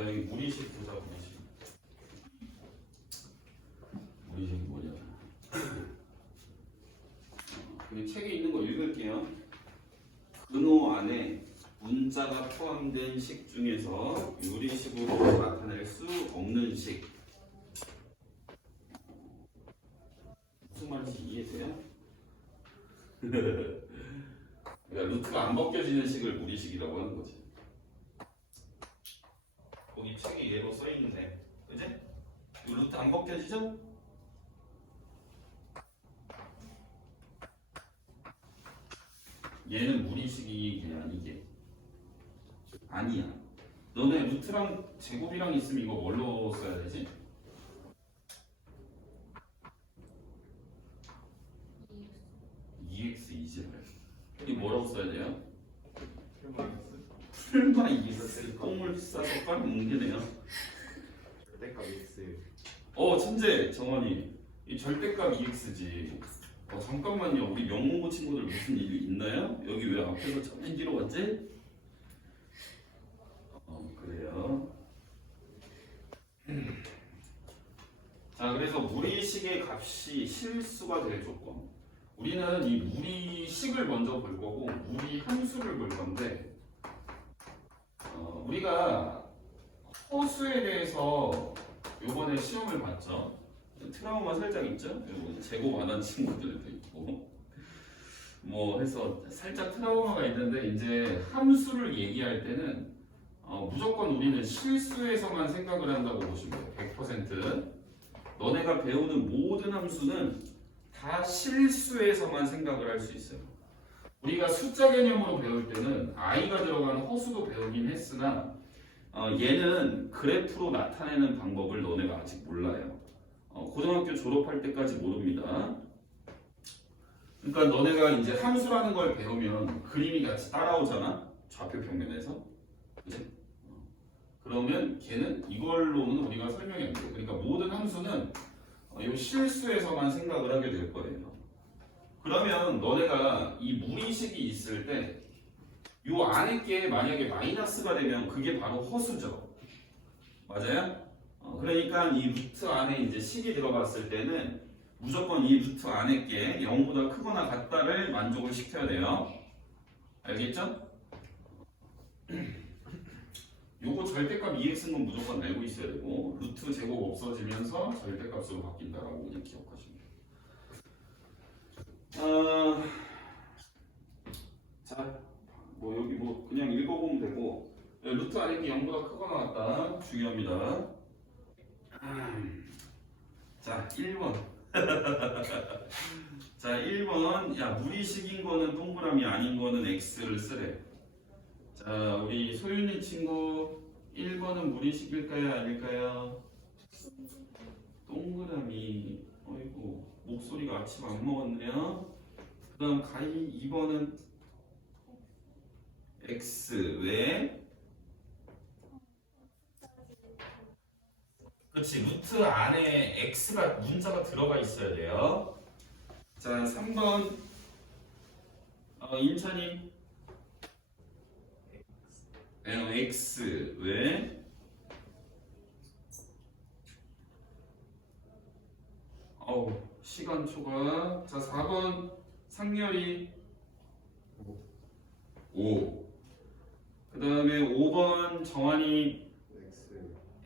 자 여기 무리식 보자. 무리식이 뭐냐. 여기 책에 있는 거 읽을게요. 근호 안에 문자가 포함된 식 중에서 유리식으로 나타낼 수 없는 식. 무슨 말인지 이해돼요? 그러니까 루트가 안 벗겨지는 식을 무리식이라고 하는 거지. 거기 책에 예로 써 있는데, 그지? 이 루트 안 벗겨지죠? 얘는 무리식이 이게 아니야. 너네 루트랑 제곱이랑 있으면 이거 뭘로 써야 되지? EX 이지를 이게 뭐라고 써야 돼요? 풀마 EX 똥물 싸서 빨리 뭉개네요. 절대값 x. 천재 정원이 이 절대값 EX지. 잠깐만요. 우리 영문고 친구들 무슨 일 있나요? 여기 왜 앞에서 저맨 뒤로 갔지? 그래요. 자, 그래서 무리식의 값이 실수가 될 조건. 우리는 이 무리식을 먼저 볼 거고 무리 함수를 볼 건데, 우리가 허수에 대해서 요번에 시험을 봤죠. 트라우마 살짝 있죠? 제곱 안 한 친구들도 있고 뭐 해서 살짝 트라우마가 있는데, 이제 함수를 얘기할 때는 무조건 우리는 실수에서만 생각을 한다고 보시면 돼요. 100%. 너네가 배우는 모든 함수는 다 실수에서만 생각을 할 수 있어요. 우리가 숫자 개념으로 배울 때는 i가 들어간 허수도 배우긴 했으나 얘는 그래프로 나타내는 방법을 너네가 아직 몰라요. 고등학교 졸업할 때까지 모릅니다. 그러니까 너네가 이제 함수라는 걸 배우면 그림이 같이 따라오잖아. 좌표 평면에서. 그치? 그러면 걔는 이걸로는 우리가 설명이 안 돼요. 그러니까 모든 함수는 이 실수에서만 생각을 하게 될 거예요. 그러면 너네가 이 무리식이 있을 때 이 안에 게 만약에 마이너스가 되면 그게 바로 허수죠. 맞아요? 그러니까 이 루트 안에 이제 식이 들어갔을 때는 무조건 이 루트 안에 게 0보다 크거나 같다를 만족을 시켜야 돼요. 알겠죠? 요거 절대값 2x인 건 무조건 알고 있어야 되고, 루트 제곱 없어지면서 절대값으로 바뀐다라고 그냥 기억하시면 돼요. 자, 뭐 여기 뭐 그냥 읽어보면 되고, 루트 안에 게 0보다 크거나 같다 중요합니다. 자, 1번. 자, 1번. 야, 무리식인 거는 동그라미 아닌 거는 x를 쓰래. 자, 우리 소윤이 친구 1번은 무리식일까요? 아닐까요? 동그라미. 어이구, 목소리가 아침 안 먹었네요. 그 다음 가희 2번은 x. 왜? 그렇지, 루트 안에 x가 문자가 들어가 있어야 돼요. 자, 3번 인찬이 x. 왜? 시간 초과. 자, 4번 상렬이 5. 그 다음에 5번 정환이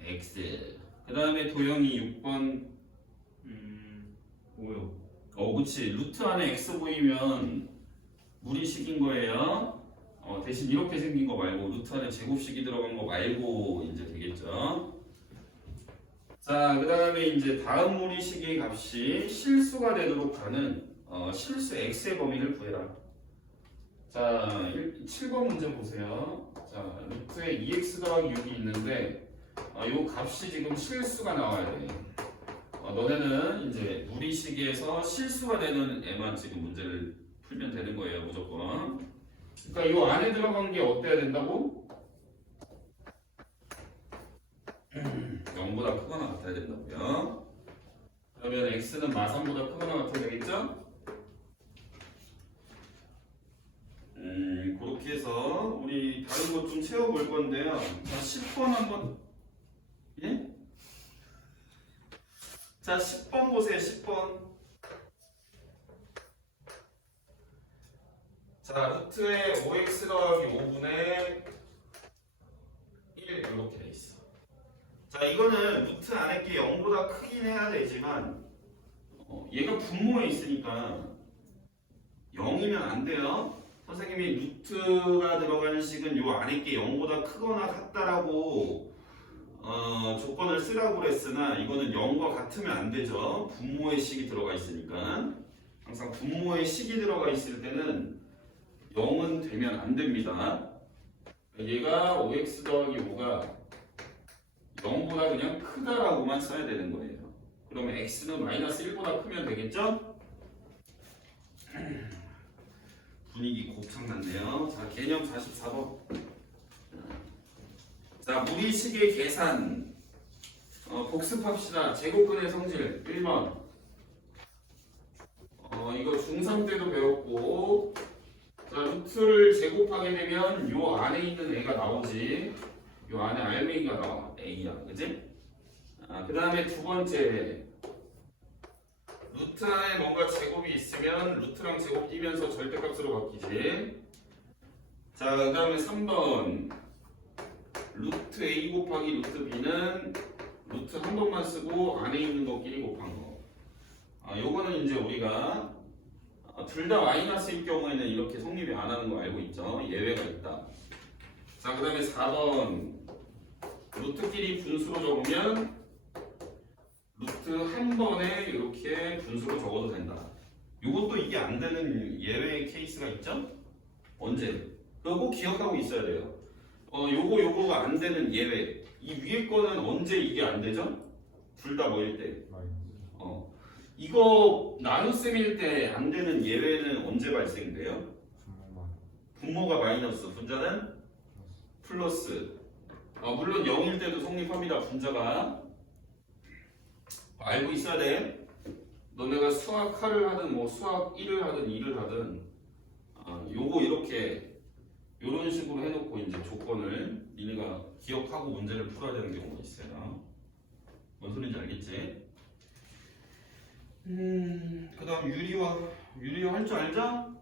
x. 그 다음에 도영이 6번 5요. 그치. 루트 안에 x 보이면 무리식인 거예요. 대신 이렇게 생긴 거 말고 루트 안에 제곱식이 들어간 거 말고 이제 되겠죠. 자, 그 다음에 이제 다음 무리식의 값이 실수가 되도록 하는 실수 x의 범위를 구해라. 자, 7번 문제 보세요. 자, 루트에 2x 더하기 6이 있는데 이 값이 지금 실수가 나와야 돼. 너네는 이제 무리식에서 실수가 되는 애만 지금 문제를 풀면 되는 거예요, 무조건. 그러니까 이 안에 들어간 게 어때야 된다고? 0보다 크거나 같아야 된다고요. 그러면 x는 마삼보다 크거나 같아야 되겠죠? 그렇게 해서 우리 다른 것 좀 채워볼 건데요. 자, 10번 한번 자, 10번 보세요. 10번. 자, 루트에 5x 더하기 5분의 1 이렇게 돼 있어. 자, 이거는 루트 안에 게 0보다 크긴 해야 되지만 얘가 분모에 있으니까 0이면 안 돼요. 선생님이 루트가 들어가는 식은 요 안에 게 0보다 크거나 같다라고 조건을 쓰라고 그랬으나 이거는 0과 같으면 안 되죠. 분모의 식이 들어가 있으니까 항상 분모의 식이 들어가 있을 때는 0은 되면 안 됩니다. 얘가 5x 더하기 5가 0보다 그냥 크다라고만 써야 되는 거예요. 그러면 x는 마이너스 1보다 크면 되겠죠? 분위기 곱창 났네요. 자, 개념 44번. 자, 무리식의 계산 복습합시다. 제곱근의 성질 1번. 이거 중3 때도 배웠고, 자, 루트를 제곱하게 되면 요 안에 있는 애가 나오지. 요 안에 알맹이가 나와. A야, 그지? 그 다음에 두 번째, 루트 안에 뭔가 제곱이 있으면 루트랑 제곱 띄면서 절대값으로 바뀌지. 자, 그 다음에 3번, 루트 A 곱하기 루트 B는 루트 한 번만 쓰고 안에 있는 것끼리 곱한 거. 요거는 이제 우리가 둘 다 마이너스일 경우에는 이렇게 성립이 안 하는 거 알고 있죠? 예외가 있다. 자, 그 다음에 4번, 루트끼리 분수로 적으면 루트 한 번에 이렇게 분수로 적어도 된다. 요것도 이게 안 되는 예외의 케이스가 있죠? 언제? 그거 꼭 기억하고 있어야 돼요. 요거가 안 되는 예외. 이 위에 거는 언제 이게 안 되죠? 둘 다 뭐일 때? 이거 나눗셈일 때 안 되는 예외는 언제 발생돼요? 분모가 마이너스, 분자는 플러스. 물론 0일 때도 성립합니다. 분자가. 알고 있어야 돼. 너네가 수학 하를 하든 뭐 수학 1을 하든 2를 하든 요거 이렇게 요런 식으로 해놓고 이제 조건을 니네가 기억하고 문제를 풀어야 되는 경우가 있어요. 뭔 소리인지 알겠지? 그 다음 유리화 할 줄 알죠?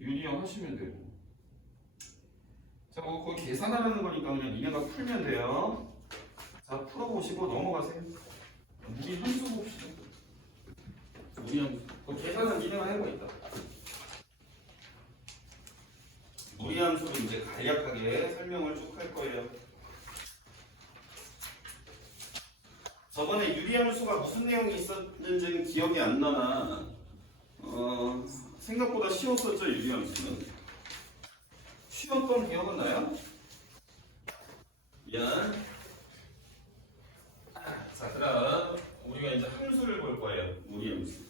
유리화 하시면 되고. 자, 뭐 거기 계산하라는 거니까 그냥 니네가 풀면 돼요. 자, 풀어보시고 넘어가세요. 무리 함수 봅시다. 무리 함수. 그 계산은 니네가 해고 있다. 무리 함수로 이제 간략하게 설명을 쭉 할 거예요. 저번에 유리함수가 무슨 내용이 있었는지는 기억이 안 나나 생각보다 쉬웠었죠. 유리함수는 쉬웠던 기억은 나요? 미안. 자, 그다음 우리가 이제 함수를 볼 거예요. 무리함수.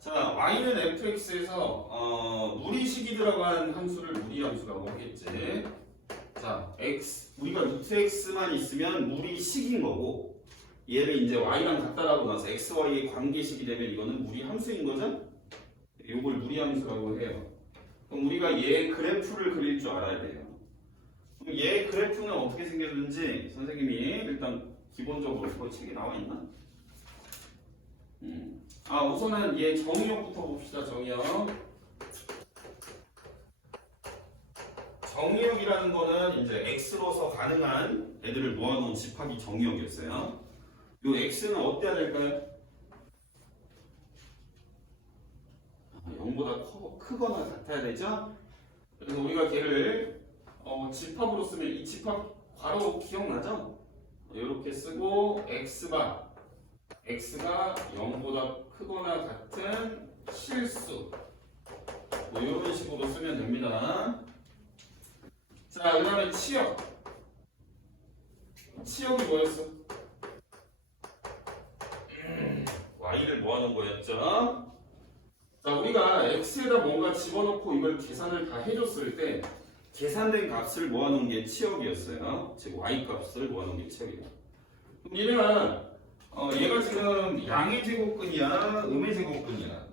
자, y는 fx에서 무리식이 들어간 함수를 무리함수라고 하겠지. 자, x 우리가 루트 x만 있으면 무리식인 거고, 얘를 이제 y랑 같다라고 나서 x, y의 관계식이 되면 이거는 무리함수인 거죠? 요걸 무리함수라고 해요. 그럼 우리가 얘 그래프를 그릴 줄 알아야 돼요. 그럼 얘 그래프는 어떻게 생겼는지 선생님이 일단 기본적으로 그 책에 나와 있나? 우선은 얘 정의역부터 봅시다. 정의역. 정의역이라는 거는 이제 x로서 가능한 애들을 모아놓은 집합이 정의역이었어요. 요 x는 어때야 될까요? 0보다 크거나 같아야 되죠? 그래서 우리가 걔를 집합으로 쓰면 이 집합 괄호 기억나죠? 이렇게 쓰고 x가 0보다 크거나 같은 실수 뭐 이런 식으로 쓰면 됩니다. 자, 그 다음에 치역이 뭐였어? y를 모아놓은 거였죠. 자, 우리가 x에다 뭔가 집어넣고 이걸 계산을 다 해줬을 때 계산된 값을 모아놓은 게 치역이었어요. 즉 y 값을 모아놓은 게 치역이다. 그럼 얘가 지금 양의 제곱근이야, 음의 제곱근이야?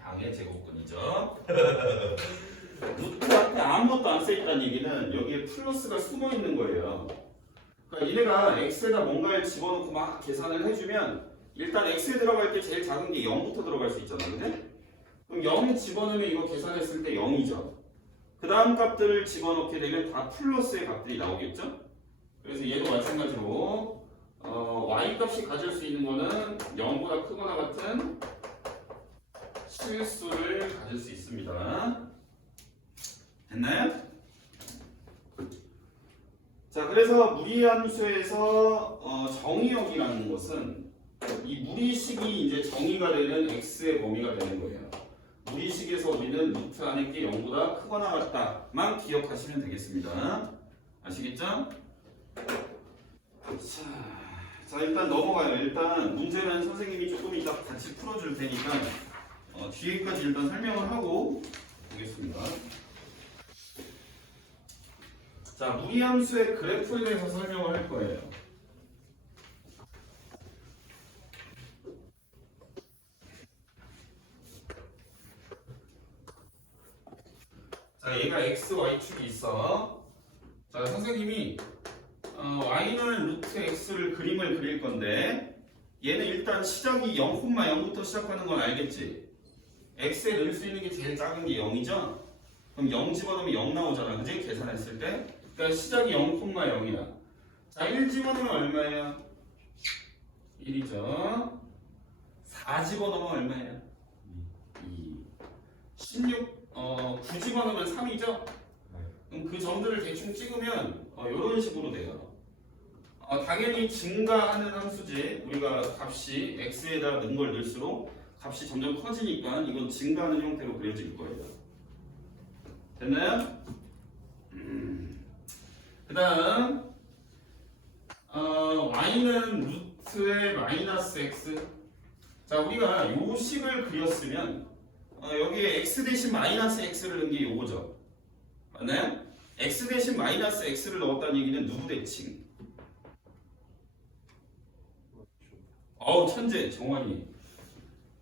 양의 제곱근이죠. 루트 앞에 아무 아무것도 안 써있다는 얘기는 여기에 플러스가 숨어 있는 거예요. 그러니까 얘네가 x에다 뭔가를 집어넣고 막 계산을 해주면 일단 x에 들어갈 게 제일 작은 게 0부터 들어갈 수 있잖아, 근데? 그럼 0 집어넣으면 이거 계산했을 때 0이죠. 그 다음 값들을 집어넣게 되면 다 플러스의 값들이 나오겠죠? 그래서 얘도 마찬가지로 y 값이 가질 수 있는 거는 0보다 크거나 같은 실수를 가질 수 있습니다. 됐나요? 자, 그래서 무리함수에서 정의역이라는 것은 이 무리식이 이제 정의가 되는 x의 범위가 되는 거예요. 무리식에서 우리는 루트 안에 게 0보다 크거나 같다만 기억하시면 되겠습니다. 아시겠죠? 자, 일단 넘어가요. 일단 문제는 선생님이 조금 이따 같이 풀어줄 테니까 뒤에까지 일단 설명을 하고 보겠습니다. 자, 무리함수의 그래프에 대해서 설명을 할 거예요. 자, 얘가 x, y축이 있어. 자, 선생님이 y는 루트 x를 그림을 그릴 건데 얘는 일단 시작이 0,0부터 시작하는 건 알겠지? x에 넣을 수 있는 게 제일 작은 게 0이죠? 그럼 0 집어넣으면 0 나오잖아, 그지? 계산했을 때. 그러니까 시작이 0,0이야. 자, 1 집어넣으면 얼마예요? 1이죠. 4 집어넣으면 얼마예요? 2. 16, 9 집어넣으면 3이죠? 그럼 그 점들을 대충 찍으면 이런 식으로 돼요. 당연히 증가하는 함수지. 우리가 값이 x에다 넣은 걸 넣을수록 값이 점점 커지니까 이건 증가하는 형태로 그려질 거예요. 됐나요? 그 다음 y는 루트의 마이너스 x. 자, 우리가 요 식을 그렸으면 여기에 x 대신 마이너스 x를 넣은 게 요거죠. 맞나요? x 대신 마이너스 x를 넣었다는 얘기는 누구 대칭? 천재 정원이.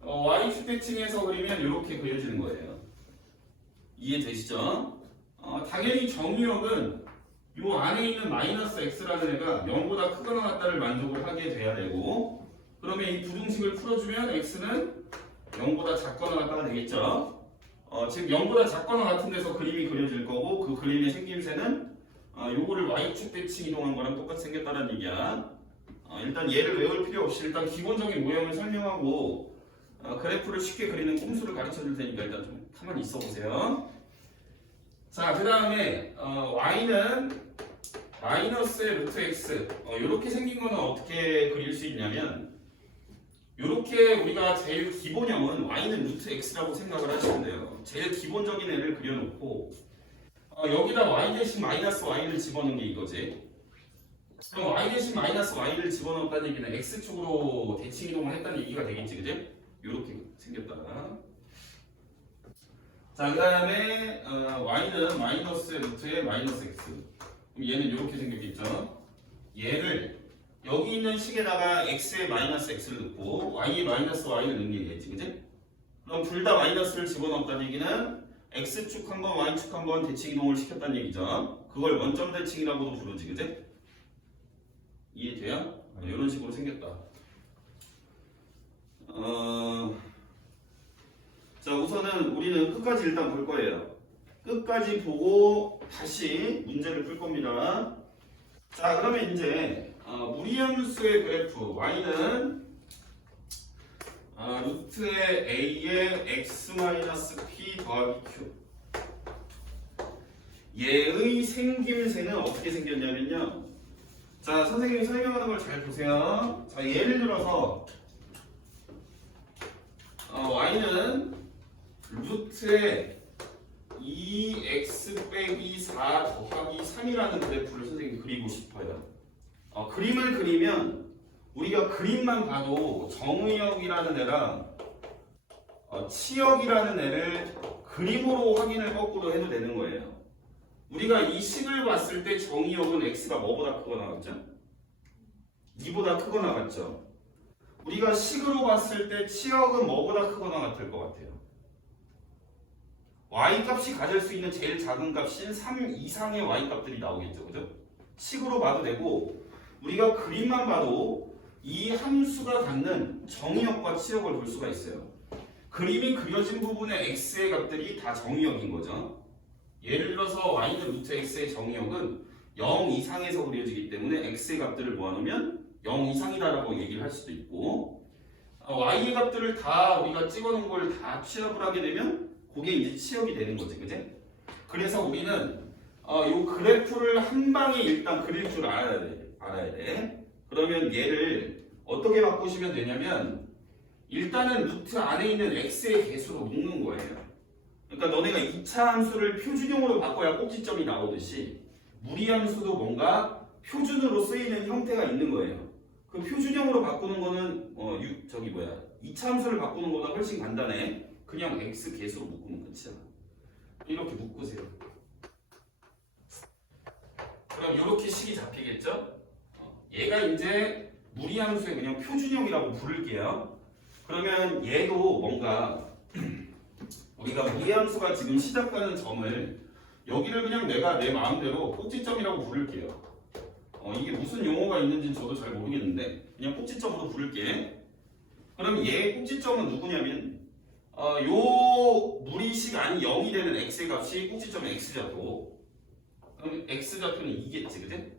y축 대칭에서 그리면 이렇게 그려지는 거예요. 이해되시죠? 당연히 정의역은 요 안에 있는 마이너스 x라는 애가 0보다 크거나 같다를 만족을 하게 돼야 되고, 그러면 이 부등식을 풀어주면 x는 0보다 작거나 같다가 되겠죠. 지금 0보다 작거나 같은 데서 그림이 그려질 거고, 그 그림의 생김새는 요거를 y축 대칭 이동한 거랑 똑같이 생겼다는 얘기야. 일단 얘를 외울 필요 없이 일단 기본적인 모형을 설명하고 그래프를 쉽게 그리는 꼼수를 가르쳐 줄 테니까 일단 좀 가만히 있어 보세요. 자, 그 다음에 y는 마이너스의 루트 x. 이렇게 생긴 거는 어떻게 그릴 수 있냐면, 이렇게 우리가 제일 기본형은 y는 루트 x라고 생각을 하시면 돼요. 제일 기본적인 애를 그려놓고 여기다 y 대신 마이너스 y를 집어넣는 게 이거지. 그럼 y 대신 마이너스 y를 집어넣었다는 얘기는 x축으로 대칭 이동을 했다는 얘기가 되겠지, 그지? 이렇게 생겼다. 자, 그 다음에 y는 마이너스 루트의 마이너스 x. 그럼 얘는 이렇게 생겼겠죠? 얘를 여기 있는 식에다가 x에 마이너스 x를 넣고 y에 마이너스 y를 넣는 게 되겠지, 그지? 그럼 둘 다 마이너스를 집어넣었다는 얘기는 x축 한 번, y축 한 번 대칭 이동을 시켰다는 얘기죠. 그걸 원점 대칭이라고도 부르지, 그지? 이해돼요? 이런 식으로 생겼다. 자, 우선은 우리는 끝까지 일단 볼 거예요. 끝까지 보고 다시 문제를 풀 겁니다. 자, 그러면 이제 무리함수의 그래프 y는 루트의 a의 x-p 더하기 q. 얘의 생김새는 어떻게 생겼냐면요. 자, 선생님이 설명하는 걸 잘 보세요. 자, 예를 들어서 y는 루트의 2x 빼기 4 더하기 3이라는 그래프를 선생님이 그리고 싶어요. 그림을 그리면 우리가 그림만 봐도 정의역이라는 애랑 치역이라는 애를 그림으로 확인을 거꾸로 해도 되는 거예요. 우리가 이 식을 봤을 때 정의역은 x가 뭐보다 크거나 같죠? 2보다 크거나 같죠? 우리가 식으로 봤을 때 치역은 뭐보다 크거나 같을 것 같아요? y값이 가질 수 있는 제일 작은 값인 3 이상의 y값들이 나오겠죠. 그죠? 식으로 봐도 되고 우리가 그림만 봐도 이 함수가 갖는 정의역과 치역을 볼 수가 있어요. 그림이 그려진 부분의 x의 값들이 다 정의역인 거죠. 예를 들어서 y는 루트 x의 정의역은 0 이상에서 그려지기 때문에 x의 값들을 모아놓으면 0 이상이다라고 얘기를 할 수도 있고 y의 값들을 다 우리가 찍어놓은 걸 다 취합을 하게 되면 그게 이제 치역이 되는 거지, 그지? 그래서 우리는 요 그래프를 한 방에 일단 그릴 줄 알아야 돼. 그러면 얘를 어떻게 바꾸시면 되냐면 일단은 루트 안에 있는 x의 개수로 묶는 거예요. 그러니까 너네가 2차 함수를 표준형으로 바꿔야 꼭지점이 나오듯이 무리함수도 뭔가 표준으로 쓰이는 형태가 있는 거예요. 그 표준형으로 바꾸는 거는 2차 함수를 바꾸는 거보다 훨씬 간단해. 그냥 x 개수로 묶으면 끝이야. 이렇게 묶으세요. 그럼 이렇게 식이 잡히겠죠? 얘가 이제 무리함수의 그냥 표준형이라고 부를게요. 그러면 얘도 뭔가 우리가 무리함수가 지금 시작하는 점을 여기를 그냥 내가 내 마음대로 꼭지점이라고 부를게요. 이게 무슨 용어가 있는지는 저도 잘 모르겠는데 그냥 꼭지점으로 부를게. 그럼 얘 꼭지점은 누구냐면 요 무리식 아닌 0이 되는 x의 값이 꼭지점의 x좌표. 그럼 x좌표는 이겠지, 그지?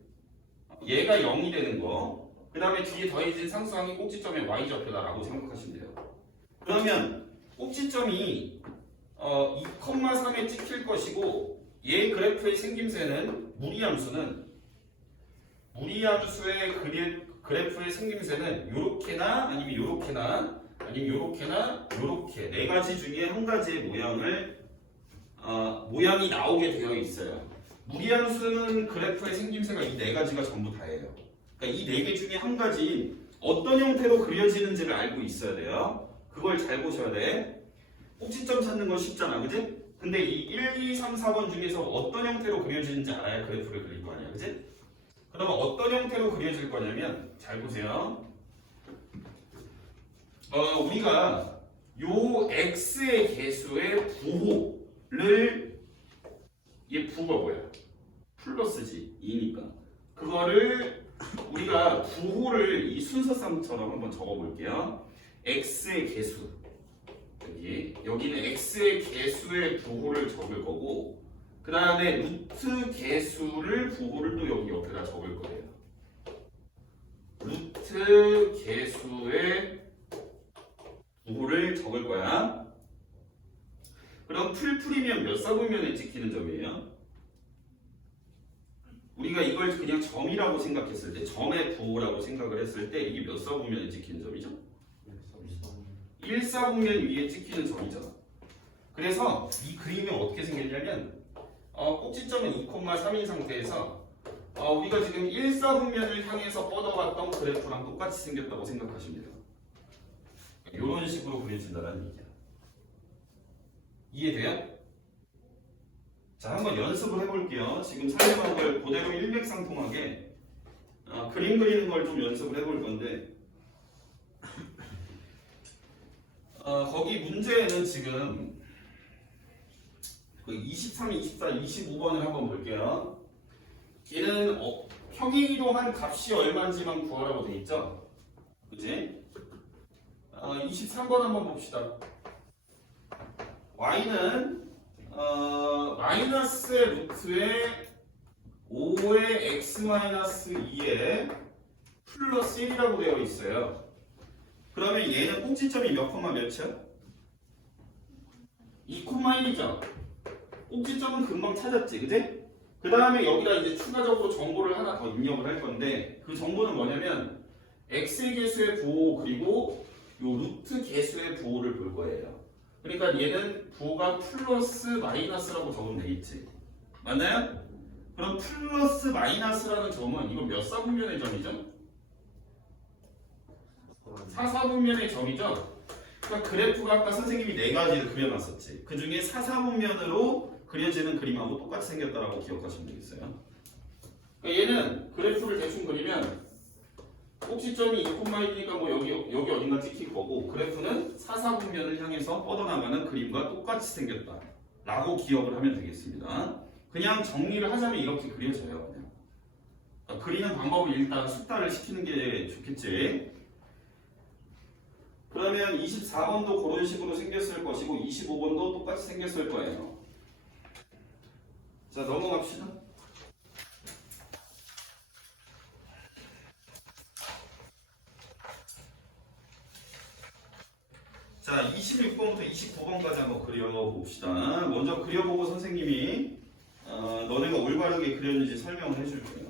얘가 0이 되는 거. 그 다음에 뒤에 더해진 상수항이 꼭지점의 y좌표다라고 생각하시면 돼요. 그러면 꼭지점이 2,3에 찍힐 것이고 얘 그래프의 생김새는 무리함수의 그래프의 생김새는 요렇게나 아니면 요렇게나 아니면 요렇게나 요렇게 네 가지 중에 한 가지의 모양이 나오게 되어 있어요. 무리함수는 그래프의 생김새가 이 네 가지가 전부 다예요. 그러니까 이 네 개 중에 한 가지 어떤 형태로 그려지는지를 알고 있어야 돼요. 그걸 잘 보셔야 돼. 꼭지점 찾는 건 쉽잖아, 그지? 근데 이 1, 2, 3, 4번 중에서 어떤 형태로 그려지는지 알아야 그래프를 그릴 거 아니야, 그지? 그러면 어떤 형태로 그려질 거냐면 잘 보세요. 우리가 요 x의 개수의 부호를 얘 부호가 뭐야? 플러스지 2니까 그거를 우리가 부호를 이 순서상처럼 한번 적어볼게요. x의 개수 여기는 x의 개수의 부호를 적을 거고 그 다음에 루트 개수를 부호를 또 여기 옆에다 적을 거예요. 루트 개수의 부호를 적을 거야. 그럼 풀풀이면 몇 사분면에 찍히는 점이에요? 우리가 이걸 그냥 점이라고 생각했을 때 점의 부호라고 생각을 했을 때 이게 몇 사분면에 찍히는 점이죠? 1사분면 위에 찍히는 점이잖아. 그래서 이 그림이 어떻게 생겼냐면 꼭지점은 2,3인 상태에서 우리가 지금 1사분면을 향해서 뻗어갔던 그래프랑 똑같이 생겼다고 생각하시면 돼요. 이런 식으로 그려진다는 얘기야. 이해돼요? 자, 한번 연습을 해볼게요. 지금 설명한 걸 그대로 일맥상통하게 그림 그리는 걸 좀 연습을 해볼 건데 거기 문제는 지금 그 23, 24, 25번을 한번 볼게요. 얘는 평행이동한 값이 얼마인지만 구하라고 돼 있죠? 그치? 23번 한번 봅시다. y는 마이너스의 루트에 5의 x-2에 플러스 1이라고 되어 있어요. 그러면 얘는 꼭지점이 몇 콤마 몇이야? 2,1이죠. 꼭지점은 금방 찾았지, 그지? 그 다음에 여기다 이제 추가적으로 정보를 하나 더 입력을 할 건데 그 정보는 뭐냐면 x의 개수의 부호 그리고 요 루트 개수의 부호를 볼 거예요. 그러니까 얘는 부호가 플러스 마이너스라고 적으면 되겠지. 맞나요? 그럼 플러스 마이너스라는 점은 이건 몇 사분면의 점이죠? 4사분면의 점이죠? 그러니까 그래프가 아까 선생님이 네 가지를 그려놨었지. 그 중에 4사분면으로 그려지는 그림하고 똑같이 생겼다라고 기억하시면 되겠어요. 그러니까 얘는 그래프를 대충 그리면 꼭지점이 2,1이니까 뭐 여기 어딘가 찍힐 거고 그래프는 4사분면을 향해서 뻗어나가는 그림과 똑같이 생겼다 라고 기억을 하면 되겠습니다. 그냥 정리를 하자면 이렇게 그려져요. 그냥. 그리는 방법을 일단 숙달을 시키는 게 좋겠지. 그러면 24번도 그런 식으로 생겼을 것이고 25번도 똑같이 생겼을 거예요. 자, 넘어갑시다. 자, 26번부터 29번까지 한번 그려봅시다. 먼저 그려보고 선생님이 너네가 올바르게 그렸는지 설명을 해줄 거예요.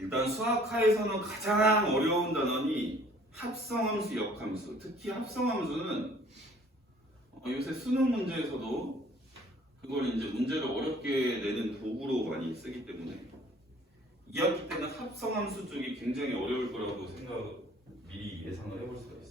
일단 수학하에서는 가장 어려운 단원이 합성함수, 역함수. 특히 합성함수는 요새 수능 문제에서도 그걸 이제 문제를 어렵게 내는 도구로 많이 쓰기 때문에 2학기 때는 합성함수 쪽이 굉장히 어려울 거라고 미리 예상을 해볼 수가 있어요.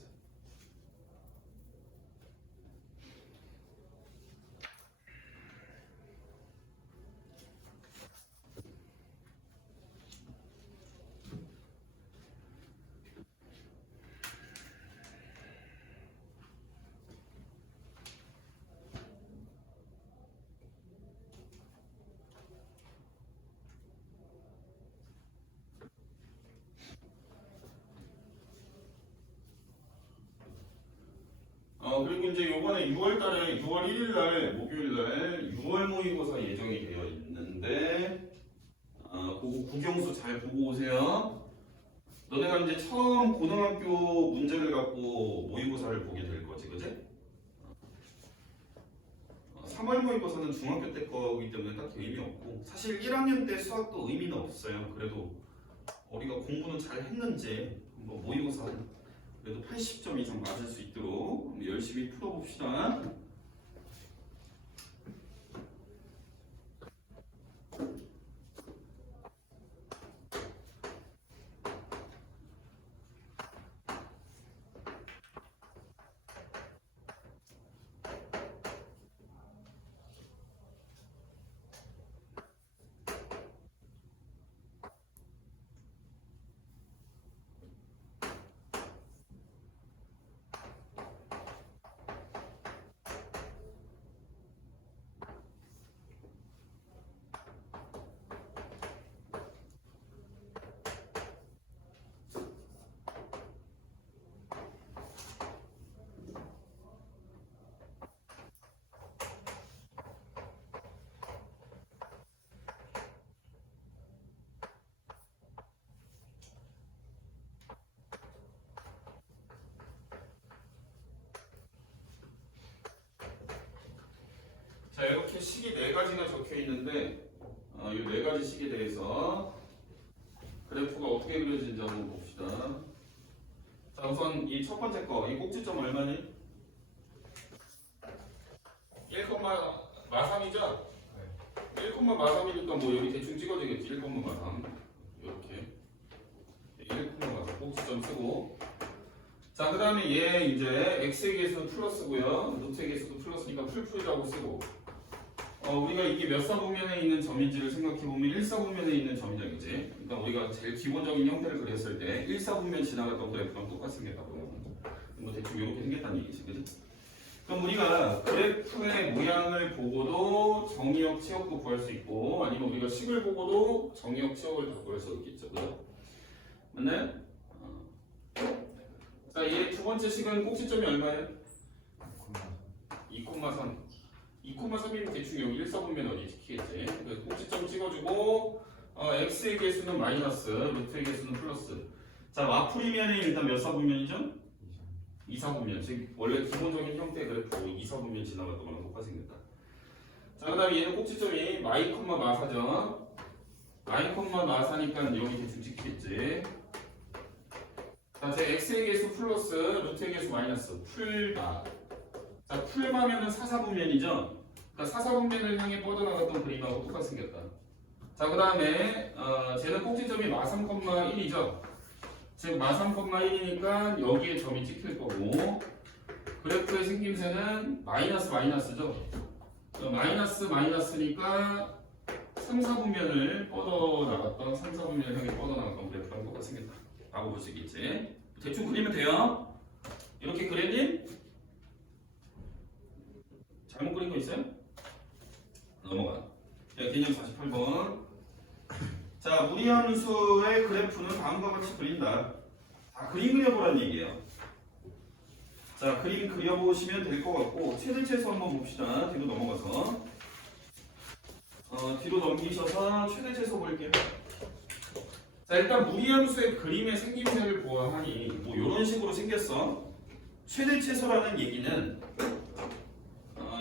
그리고 이제 요번에 6월 1일 날, 목요일 날 6월 모의고사 예정이 되어 있는데, 그거 국영수 잘 보고 오세요. 너네가 이제 처음 고등학교 문제를 갖고 모의고사를 보게 될 거지, 그지? 3월 모의고사는 중학교 때 거기 때문에 딱히 의미 없고, 사실 1학년 때 수학도 의미는 없어요. 그래도 우리가 공부는 잘 했는지, 뭐 모의고사 그래도 80점 이상 맞을 수 있도록 열심히 풀어봅시다. 자, 이렇게 식이 4가지가 적혀 있는데 이 4가지 식에 대해서 그래프가 어떻게 그려지는지 한번 봅시다. 자, 우선 이 첫 번째 거, 이 꼭지점 얼마니? 1,마삼이죠? 1,마삼이니까 뭐 여기 대충 찍어지겠지. 1,마삼 이렇게 1,마삼 꼭지점 쓰고, 자, 그 다음에 얘 이제 x의 개수는 플러스고요, 루트의 개수도 플러스니까 풀풀이라고 쓰고, 우리가 이게 몇 사분면에 있는 점인지를 생각해보면 1사분면에 있는 점이다, 그지? 그러니까 우리가 제일 기본적인 형태를 그렸을 때 1사분면 지나갔던 그래프랑 똑같이 생겼다고요. 뭐 대충 이렇게 생겼다는 얘기지, 그지? 그럼 우리가 그래프의 모양을 보고도 정의역, 치역도 구할 수 있고, 아니면 우리가 식을 보고도 정의역, 치역을 다 구할 수 있겠죠, 그죠? 맞나요? 자, 얘 두 번째 식은 꼭지점이 얼마예요? 2,3. 2,3이면 대충 여기 1사분면 어디 찍히겠지? 그래서 꼭지점 찍어주고, x의 개수는 마이너스, 루트의 개수는 플러스. 자, 마풀이면이 일단 몇 사분면이죠? 2사분면. 즉 원래 기본적인 형태의 그래프 2사분면 지나갔던 거랑 똑같이 생겼다. 자, 그 다음에 얘는 꼭지점이 마이 콤마 마사죠. 마이 콤마 마사니까 여기 대충 찍히겠지. 자, 제 x의 개수 플러스 루트의 개수 마이너스 풀마. 자, 풀마면은 사사분면이죠. 그러니까 사사분면을 향해 뻗어나갔던 그림하고 똑같이 생겼다. 자, 그 다음에 쟤는 꼭지점이 마3,1이죠. 즉 마3,1이니까 여기에 점이 찍힐 거고 그래프의 생김새는 마이너스 마이너스죠. 마이너스니까 3, 4분면을 뻗어나갔던 3, 4분면을 향해 뻗어나갔던 그래프랑 똑같이 생겼다 라고 볼 수 있겠지. 대충 그리면 돼요. 이렇게 그래님 잘못 그린 거 있어요? 넘어가. 개념 48번. 자, 무리함수의 그래프는 다음과 같이 그린다. 다 그림 그려보라는 얘기예요. 자, 그림 그려보시면 될 것 같고 최대 최소 한번 봅시다. 뒤로 넘어가서 뒤로 넘기셔서 최대 최소 볼게요. 자, 일단 무리함수의 그림의 생김새를 보아하니 뭐 이런 식으로 생겼어. 최대 최소라는 얘기는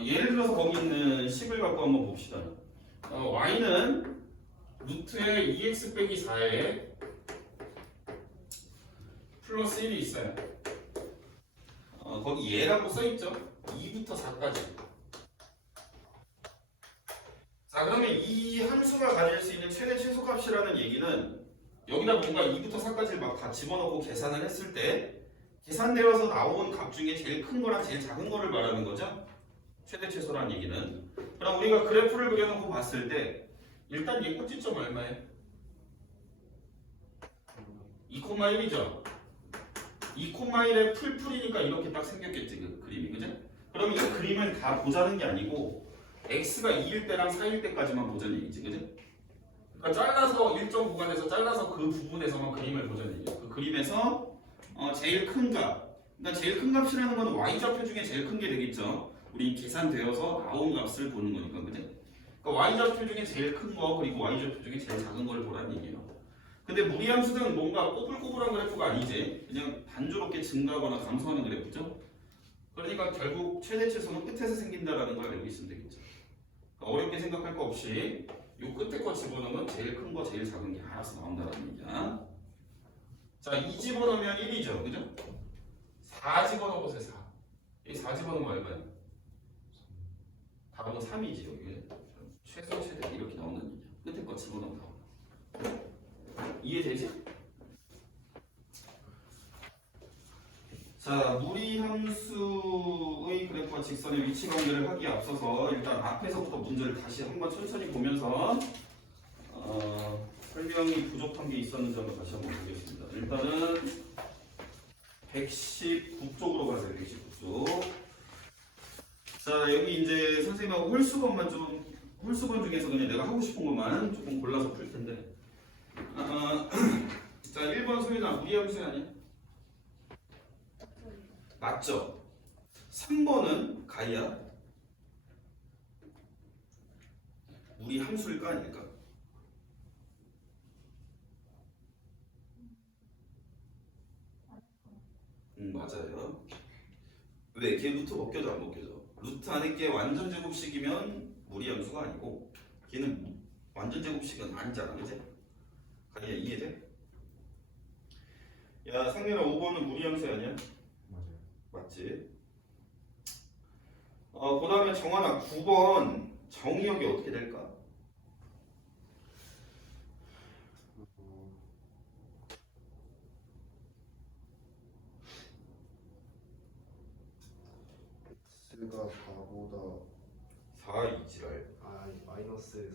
예를 들어서 거기 있는 10을 갖고 한번 봅시다. y는 루트의 2x 빼기 4에 플러스 1이 있어요. 거기 예라고 써있죠? 2부터 4까지. 자, 그러면 이 함수가 가질 수 있는 최대 최소값이라는 얘기는 여기다 뭔가 2부터 4까지를 막 다 집어넣고 계산을 했을 때 계산되어서 나온 값 중에 제일 큰 거랑 제일 작은 거를 말하는 거죠? 최대 최소라는 얘기는. 그럼 우리가 그래프를 그려놓고 봤을 때 일단 얘 꼭지점 얼마예요? 2,1이죠? 2,1의 풀풀이니까 이렇게 딱 생겼겠지 그 그림이, 그죠? 그럼 이 그림을 다 보자는 게 아니고 x가 2일 때랑 4일 때까지만 보자는 얘기지, 그죠? 그러니까 잘라서 일정 구간에서 잘라서 그 부분에서만 그림을 보자는 얘기예요. 그 그림에서 제일 큰 값, 그러니까 제일 큰 값이라는 건 y좌표 중에 제일 큰 게 되겠죠. 우리 계산되어서 나온 값을 보는 거니까, 그죠? 그러니까 y좌표 중에 제일 큰 거 그리고 y좌표 중에 제일 작은 걸 보라는 얘기예요. 근데 무리함수는 뭔가 꼬불꼬불한 그래프가 아니지. 그냥 단조롭게 증가하거나 감소하는 그래프죠. 그러니까 결국 최대 최소는 끝에서 생긴다라는 걸 알고 있으면 되겠죠. 그러니까 어렵게 생각할 거 없이 요 끝에 거 집어넣으면 제일 큰 거 제일 작은 게 알아서 나온다는 얘기야. 자, 2 집어넣으면 1이죠, 그죠? 4 집어넣어보세요. 4. 이 4 집어넣으면 얼마예요? 답은 3이지 여기. 최소 최대 이렇게 나오는 얘기야. 끝에 거 집어넣으면 나온다. 이해되지? 자, 무리함수의 그래프와 직선의 위치 관계를 하기에 앞서서 일단 앞에서부터 문제를 다시 한번 천천히 보면서 설명이 부족한 게 있었는지 한번 다시 한번 보겠습니다. 일단은 119쪽으로 가세요. 119쪽. 자, 여기 이제 선생님하고 홀수번만 좀 홀수번 중에서 그냥 내가 하고 싶은 것만 조금 골라서 풀 텐데. 자, 1번 소리나 무리함수 아니야? 맞죠? 3번은 가이야? 무리함수일까 아닐까? 맞아요. 왜? 걔 루트 벗겨져 안 벗겨져? 루트 안에 게 완전 제곱식이면 무리함수가 아니고 걔는 완전 제곱식은 아니잖아, 그치? 가이야, 이해돼? 야, 상민아 5번은 무리함수 아니야? 맞아요. 맞지? 그 다음에 정환아 9번 정의역이 어떻게 될까? x가 4보다 4 이지랄. 마이너스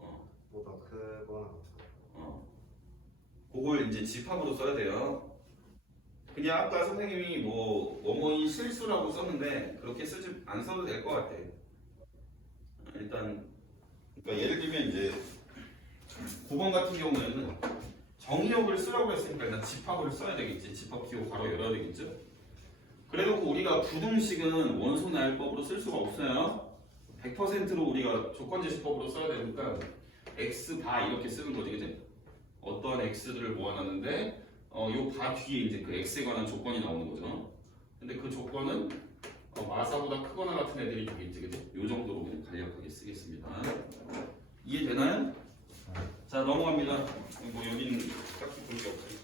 4보다 크거나 같아요. 그걸 이제 집합으로 써야 돼요. 그냥 아까 선생님이 뭐 뭐뭐이 실수라고 썼는데 그렇게 쓰지 안 써도 될 것 같아. 일단 그러니까 예를 들면 이제 9번 같은 경우에는 정의역을 쓰라고 했으니까 일단 집합을 써야 되겠지. 집합 기호 괄호 열어야 되겠죠. 그래놓고 우리가 부등식은 원소 나열법으로 쓸 수가 없어요. 100%로 우리가 조건제시법으로 써야 되니까 x 바 이렇게 쓰는 거지, 그지? 어떠한 x들을 모아놨는데 요 바 뒤에 이제 그 x에 관한 조건이 나오는 거죠. 근데 그 조건은 마사보다 크거나 같은 애들이 되겠지, 그지? 요 정도로 그냥 간략하게 쓰겠습니다. 이해되나요? 자, 넘어갑니다. 뭐 여기는 딱히 볼 게 없어요.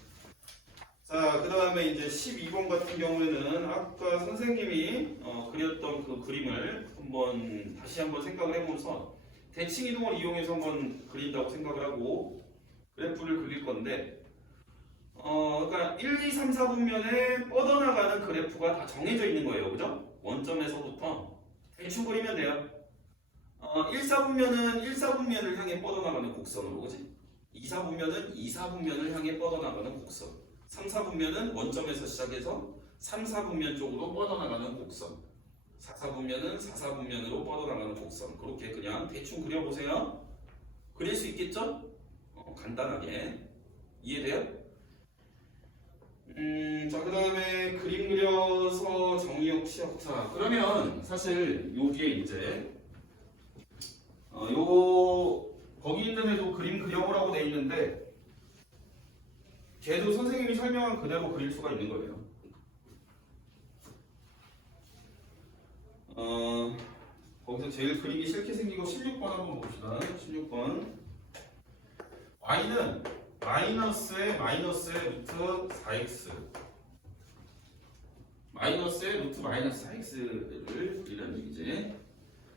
자, 그 다음에 이제 12번 같은 경우에는 아까 선생님이 그렸던 그 그림을 다시 한번 생각을 해보면서 대칭 이동을 이용해서 한번 그린다고 생각을 하고 그래프를 그릴 건데 그러니까 1, 2, 3, 4분면에 뻗어나가는 그래프가 다 정해져 있는 거예요. 그죠? 원점에서부터 대충 그리면 돼요. 1, 4분면은 1, 4분면을 향해 뻗어나가는 곡선으로, 그지? 2, 4분면은 2, 4분면을 향해 뻗어나가는 곡선. 3, 4분면은 원점에서 시작해서 3, 4분면 쪽으로 뻗어나가는 곡선. 4, 4분면은 4, 4분면으로 뻗어나가는 곡선. 그렇게 그냥 대충 그려보세요. 그릴 수 있겠죠? 간단하게. 이해돼요? 자, 그 다음에 그림 그려서 정의역 시역. 자, 그러면 사실 여기에 이제 거기 있는 애도 그림 그려보라고 돼 있는데 걔도 선생님이 설명한 그대로 그릴 수가 있는 거예요. 거기서 제일 그리기 싫게 생기고 16번 한번 봅시다. 16번. y는 마이너스에 루트 4x 마이너스에 루트 마이너스 4x를 이런 얘기지.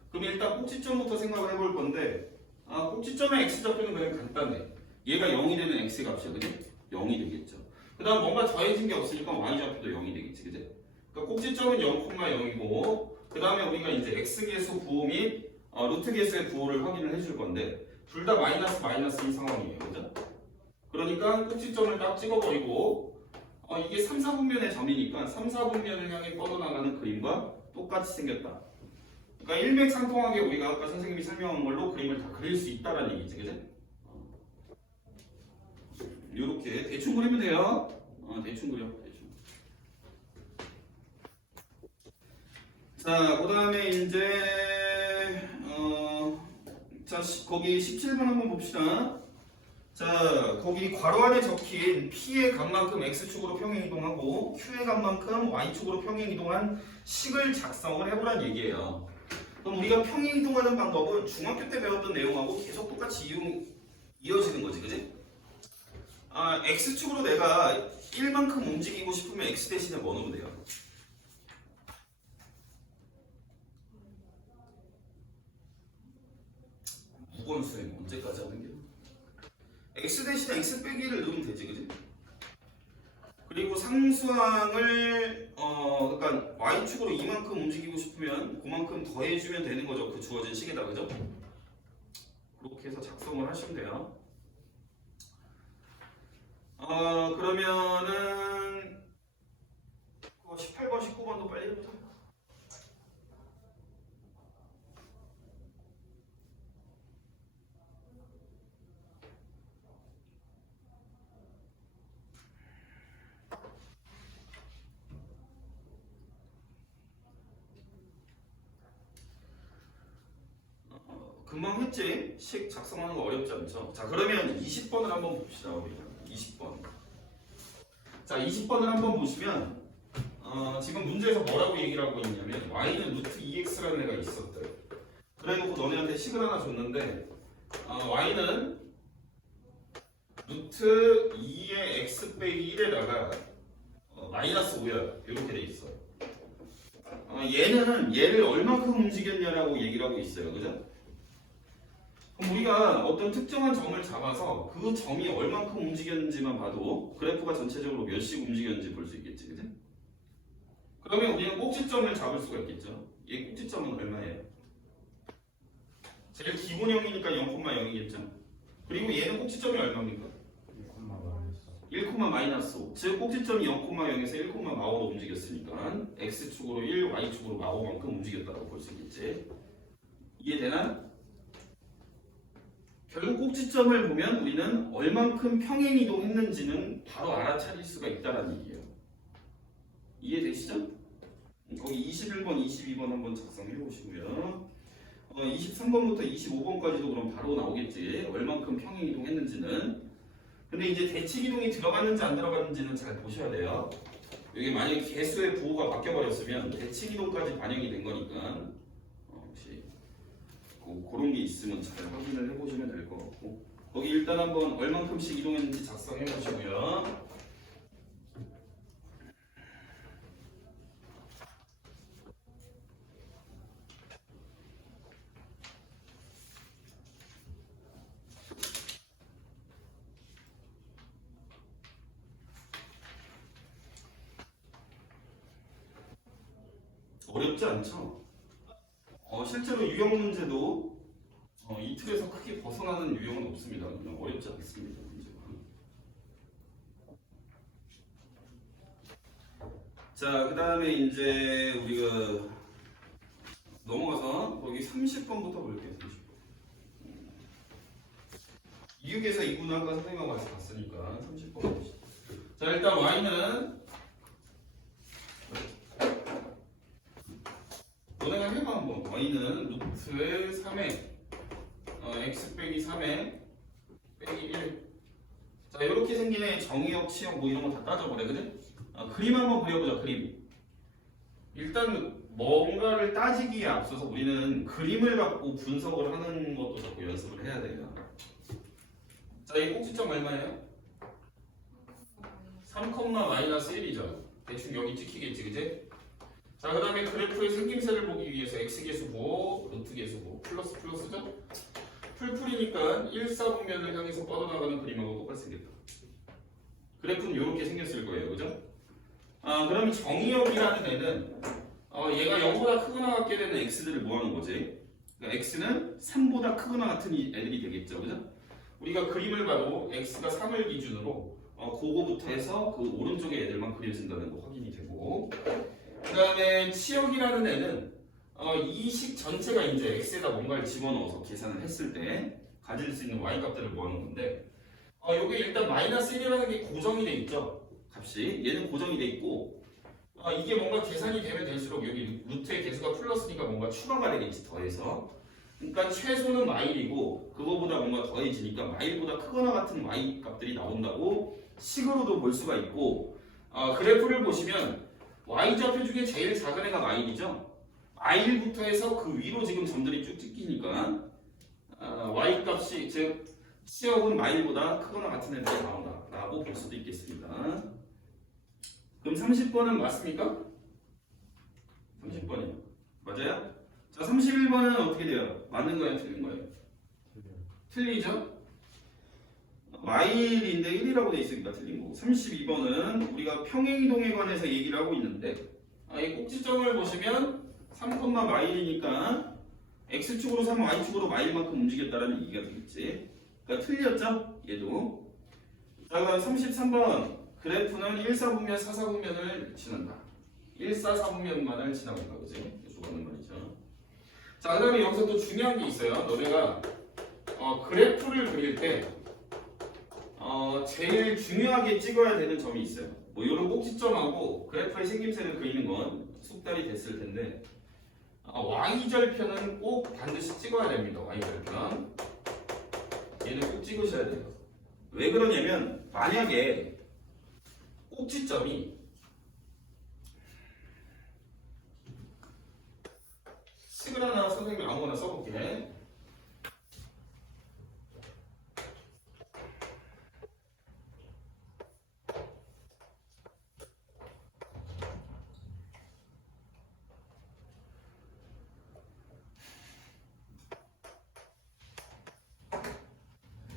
그럼 일단 꼭지점부터 생각을 해볼 건데 꼭지점의 x좌표는 그냥 간단해. 얘가 0이 되는 x 값이야, 그지? 0이 되겠죠. 그 다음 뭔가 더해진 게 없으니까 y좌표도 0이 되겠지, 그지? 그러니까 꼭지점은 0,0이고 그 다음에 우리가 이제 x계수 부호 및 루트계수의 부호를 확인을 해줄 건데 둘 다 마이너스인 상황이에요, 그죠? 그러니까 꼭지점을 딱 찍어버리고 이게 3, 4분면의 점이니까 3, 4분면을 향해 뻗어나가는 그림과 똑같이 생겼다. 그러니까 일맥상통하게 우리가 아까 선생님이 설명한 걸로 그림을 다 그릴 수 있다라는 얘기지, 그지? 이렇게 대충 그리면 돼요. 대충 그려, 대충. 자, 그 다음에 이제 자, 거기 17번 한번 봅시다. 자, 거기 괄호 안에 적힌 P의 값만큼 X축으로 평행 이동하고 Q의 값만큼 Y축으로 평행 이동한 식을 작성을 해보란 얘기예요. 그럼 우리가 평행 이동하는 방법은 중학교 때 배웠던 내용하고 계속 똑같이 이어지는 거지, 그지? X축으로 내가 1만큼 움직이고 싶으면 X 대신에 뭐 넣으면 돼요? 무거운 수행 언제까지 하는 게? X 대신에 X 빼기를 넣으면 되지, 그지? 그리고 상수항을 그러니까 Y축으로 이만큼 움직이고 싶으면 그만큼 더해주면 되는 거죠. 그 주어진 식에다, 그죠? 그렇게 해서 작성을 하시면 돼요. 그러면은 18번, 19번도 빨리 해보자. 금방 했지? 식 작성하는 거 어렵지 않죠? 자, 그러면 20번을 한번 봅시다, 우리. 20번. 자, 20번을 한번 보시면 지금 문제에서 뭐라고 얘기를 하고 있냐면 y는 루트 2x라는 애가 있었대. 그래놓고 너네한테 식을 하나 줬는데 y는 루트 2의 x 빼기 1에다가 마이너스 5야. 이렇게 돼 있어. 얘는 얘를 얼마큼 움직였냐라고 얘기를 하고 있어요. 그죠? 그럼 우리가 어떤 특정한 점을 잡아서 그 점이 얼만큼 움직였는지만 봐도 그래프가 전체적으로 몇씩 움직였는지 볼 수 있겠지, 그지? 그러면 우리는 꼭지점을 잡을 수가 있겠죠. 얘 꼭지점은 얼마예요? 제일 기본형이니까 0,0이겠죠. 그리고 얘는 꼭지점이 얼마입니까? 1,-5. 즉 꼭지점이 0,0에서 1,-5로 움직였으니까 x축으로 1, y축으로 5만큼 움직였다고 볼 수 있겠지. 이해되나? 결국 꼭지점을 보면 우리는 얼만큼 평행 이동했는지는 바로 알아차릴 수가 있다는 얘기예요. 이해되시죠? 거기 21번, 22번 한번 작성해 보시고요. 23번부터 25번까지도 그럼 바로 나오겠지. 얼만큼 평행 이동했는지는. 근데 이제 대칭 이동이 들어갔는지 안 들어갔는지는 잘 보셔야 돼요. 여기 만약에 개수의 부호가 바뀌어버렸으면 대칭 이동까지 반영이 된 거니까 혹시 그런 게 있으면 잘 확인을 해보시면 될 것 같고 거기 일단 한번 얼만큼씩 이동했는지 작성해 보시고요. 어렵지 않죠? 실제로 유형 문제도 이 틀에서 크게 벗어나는 유형은 없습니다. 그냥 어렵지 않습니다. 문제가. 자, 그 다음에 이제 우리가 넘어가서 거기 30번부터 볼게요. 30번. 이육에서 2구는 아까 선생님하고 같이 봤으니까 30번 봅시다. 자, 일단 y는 너네가 해봐 한번. y는 루트의 3에 x 빼기 3에 빼기 1. 자, 이렇게 생긴 애 정의역, 치역 뭐 이런 거 다 따져보래, 그지? 그림 한번 그려보자. 그림. 일단 뭔가를 따지기에 앞서서 우리는 그림을 갖고 분석을 하는 것도 자꾸 연습을 해야 돼요. 자, 이 꼭지점 얼마예요? 3,-1이죠. 대충 여기 찍히겠지, 그지? 자, 그 다음에 그래프의 생김새를 보기 위해서 x계수고 루트계수고 플러스죠? 풀풀이니까 1, 4분면을 향해서 뻗어나가는 그림하고 똑같이 생겼다. 그래프는 이렇게 생겼을 거예요, 그죠? 그럼 정의역이라는 애는 얘가 0보다 크거나 같게 되는 x들을 모아놓은 거지. 그러니까 x는 3보다 크거나 같은 애들이 되겠죠, 그죠? 우리가 그림을 봐도 x가 3을 기준으로 그거부터 해서 그 오른쪽에 애들만 그려진다는 거 확인이 되고, 그 다음에 치역이라는 애는 이 식 전체가 이제 x에다 뭔가를 집어넣어서 계산을 했을 때 가질 수 있는 y 값들을 모아놓은 건데, 요게 일단 마이너스 1이라는 게 고정이 돼 있죠. 값이 얘는 고정이 돼 있고, 이게 뭔가 계산이 되면 될수록 여기 루트의 개수가 플러스니까 뭔가 추가가 되겠지, 더해서. 그러니까 최소는 마일이고 그거보다 뭔가 더해지니까 마일보다 크거나 같은 y 값들이 나온다고 식으로도 볼 수가 있고, 그래프를 보시면 y좌표 중에 제일 작은 애가 마일이죠. 마일부터 해서 그 위로 지금 점들이 쭉 찍히니까 y 값이, 즉 치역은 마일보다 크거나 같은 애들이 나온다 라고 볼 수도 있겠습니다. 그럼 30번은 맞습니까? 30번이요. 맞아요? 자, 31번은 어떻게 돼요? 맞는 거예요? 틀린 거예요? 틀리죠? 마일인데 1이라고 돼 있으니까 틀린 거고, 32번은 우리가 평행이동에 관해서 얘기를 하고 있는데, 이 꼭지점을 보시면 3,마일이니까 x축으로 3, y축으로 마일만큼 움직였다라는 얘기가 되겠지. 그러니까 틀렸죠? 얘도. 자, 그다음 33번. 그래프는 1, 4분면, 4, 4분면을 지난다. 1, 4, 4분면만을 지나간다. 그지? 주어가는 말이죠. 자, 그 다음에 여기서 또 중요한 게 있어요. 너네가 그래프를 그릴 때 제일 중요하게 찍어야 되는 점이 있어요. 뭐 이런 꼭지점하고 그래프의 생김새를 그리는 건 숙달이 됐을 텐데, y절편은 꼭 반드시 찍어야 됩니다. y절편. 얘는 꼭 찍으셔야 돼요. 왜 그러냐면 만약에 꼭지점이 식을 하나 선생님이 아무거나 써볼게.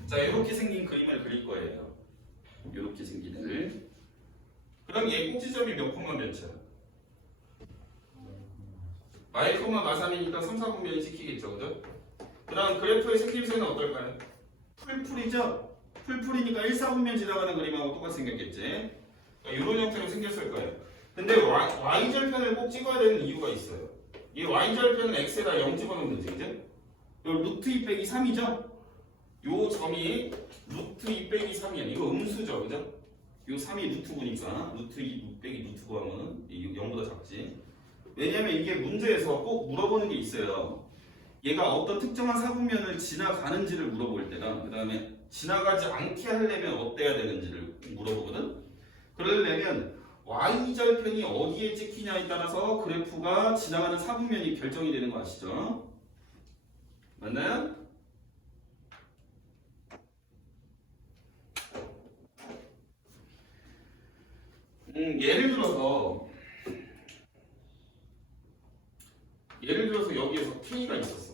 자, 이렇게 생긴 그림을 그릴 거예요. 이렇게 생긴 애를. 그럼 얘 꼭지점이 몇 콤마 몇이야? 마일 콤마 마삼이니까 3, 4분면이 찍히겠죠, 그죠? 그 다음 그래프의 생김새는 어떨까요? 풀풀이죠? 풀풀이니까 1, 4분면 지나가는 그림하고 똑같이 생겼겠지? 이런 형태로 생겼을 거예요. 근데 y절편을 꼭 찍어야 되는 이유가 있어요. 이 y절편은 x에다 0 집어넣으면 되지, 그죠? 요 루트 2 빼기 3이죠? 요 점이 루트 2 빼기 3이야. 이거 음수죠, 그죠? 요 3이 루트 9니까 루트 2 빼기 루트 9 하면은 0보다 작지. 왜냐면 이게 문제에서 꼭 물어보는 게 있어요. 얘가 어떤 특정한 사분면을 지나가는지를 물어볼 때랑, 그 다음에 지나가지 않게 하려면 어때야 되는지를 물어보거든. 그러려면 y절편이 어디에 찍히냐에 따라서 그래프가 지나가는 사분면이 결정이 되는 거 아시죠? 맞나요? 예를 들어서 여기에서 K가 있었어.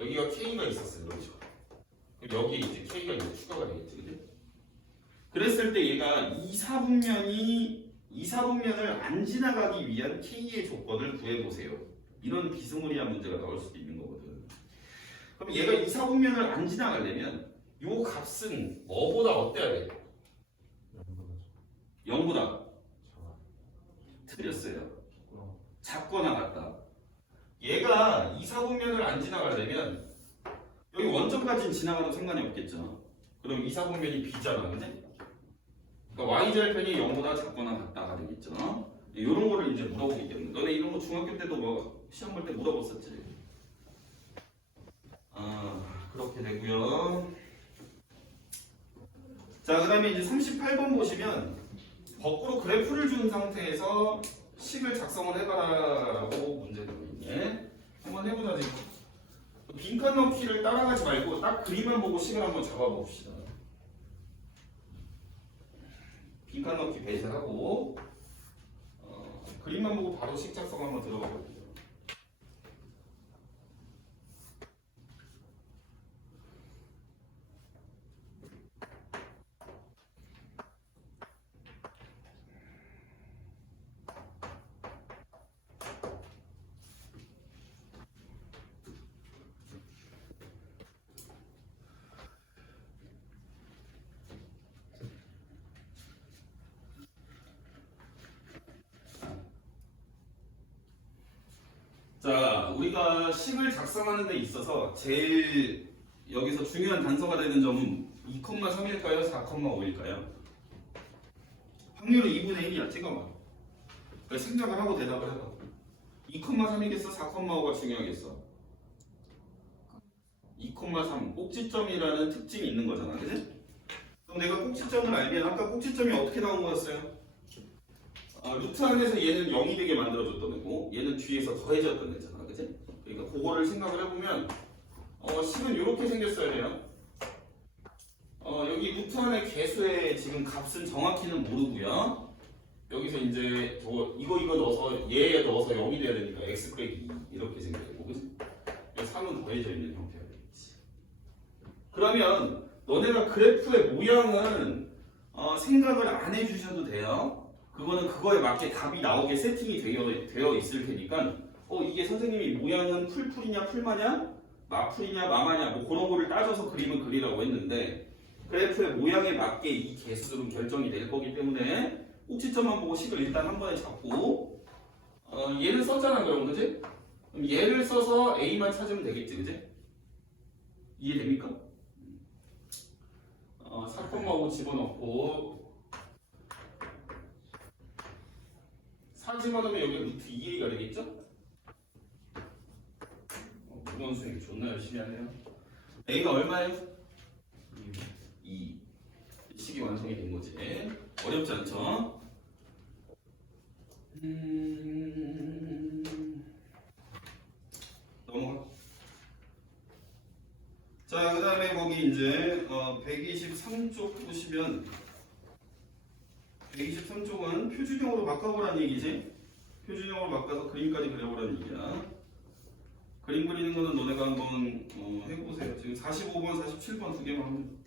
여기가 K가 있었어요. 그렇죠? 여기에 이제 K가 이제 추가가 되겠지, 그지? 그랬을 때 얘가 이 사분면이 이사분면을 안 지나가기 위한 K의 조건을 구해보세요. 이런 비스무리한 문제가 나올 수도 있는 거거든. 그럼 얘가 이사분면을 안 지나가려면 요 값은 뭐보다 어때야 돼? 0보다 틀렸어요. 작거나 같다. 얘가 이사분면을 안 지나가려면 여기 원점까지는 지나가도 상관이 없겠죠. 그럼 이사분면이 B잖아, 그지? 그러니까 y절편이 0보다 작거나 같다가 되겠죠. 이런 거를 이제 물어보기 때문에 너네 이런 거 중학교 때도 뭐 시험 볼 때 물어봤었지. 그렇게 되고요. 자, 그 다음에 이제 38번 보시면 거꾸로 그래프를 준 상태에서 식을 작성을 해봐라라고 문제가 있네. 한번 해보자 지금. 빈칸 넣기를 따라가지 말고 딱 그림만 보고 식을 한번 잡아봅시다. 빈칸 넣기 배제하고 그림만 보고 바로 식 작성 한번 들어가 볼게요. 자, 우리가 식을 작성하는 데 있어서 제일 여기서 중요한 단서가 되는 점은 2,3일까요? 4,5일까요? 확률이 2분의 1이야. 찍어봐. 그러니까 생각을 하고 대답을 해봐. 2,3이겠어? 4,5가 중요하겠어? 2,3 꼭지점이라는 특징이 있는 거잖아, 그지? 그럼 내가 꼭지점을 알면 아까 꼭지점이 어떻게 나온 거였어요? 루트 안에서 얘는 0이 되게 만들어줬던 애고 얘는 뒤에서 더해졌던 애잖아, 그치? 그러니까 그거를 생각을 해보면 식은 이렇게 생겼어야 돼요. 여기 루트 안의 개수의 지금 값은 정확히는 모르고요. 여기서 이제 이거 넣어서 얘에 넣어서 0이 돼야 되니까 x 빼기 2 이렇게 생겨야 되고, 그치? 3은 더해져 있는 형태가 되겠지. 그러면 너네가 그래프의 모양은 생각을 안 해주셔도 돼요. 그거는 그거에 맞게 답이 나오게 세팅이 되어 있을 테니까 이게 선생님이 모양은 풀풀이냐 풀마냐 마풀이냐 마마냐 뭐 그런 거를 따져서 그림을 그리라고 했는데 그래프의 모양에 맞게 이 개수들은 결정이 될 거기 때문에 꼭지점만 보고 식을 일단 한 번에 잡고 얘를 썼잖아 그럼, 그지? 그럼 얘를 써서 A만 찾으면 되겠지, 그지? 이해됩니까? 4,5 집어넣고 4 집어넣으면 여기 루트 2a가 되겠죠? 무거운 수행 존나 열심히 하네요. a가 얼마예요? 2. 식이 완성이 된 거지. 어렵지 않죠? 넘어가. 자, 그 다음에 거기 이제 123쪽 보시면 123쪽은 표준형으로 바꿔보라는 얘기지. 표준형으로 바꿔서 그림까지 그려보라는 얘기야. 그림 그리는 거는 너네가 한번 해보세요. 지금 45번, 47번 두 개만 하면 돼.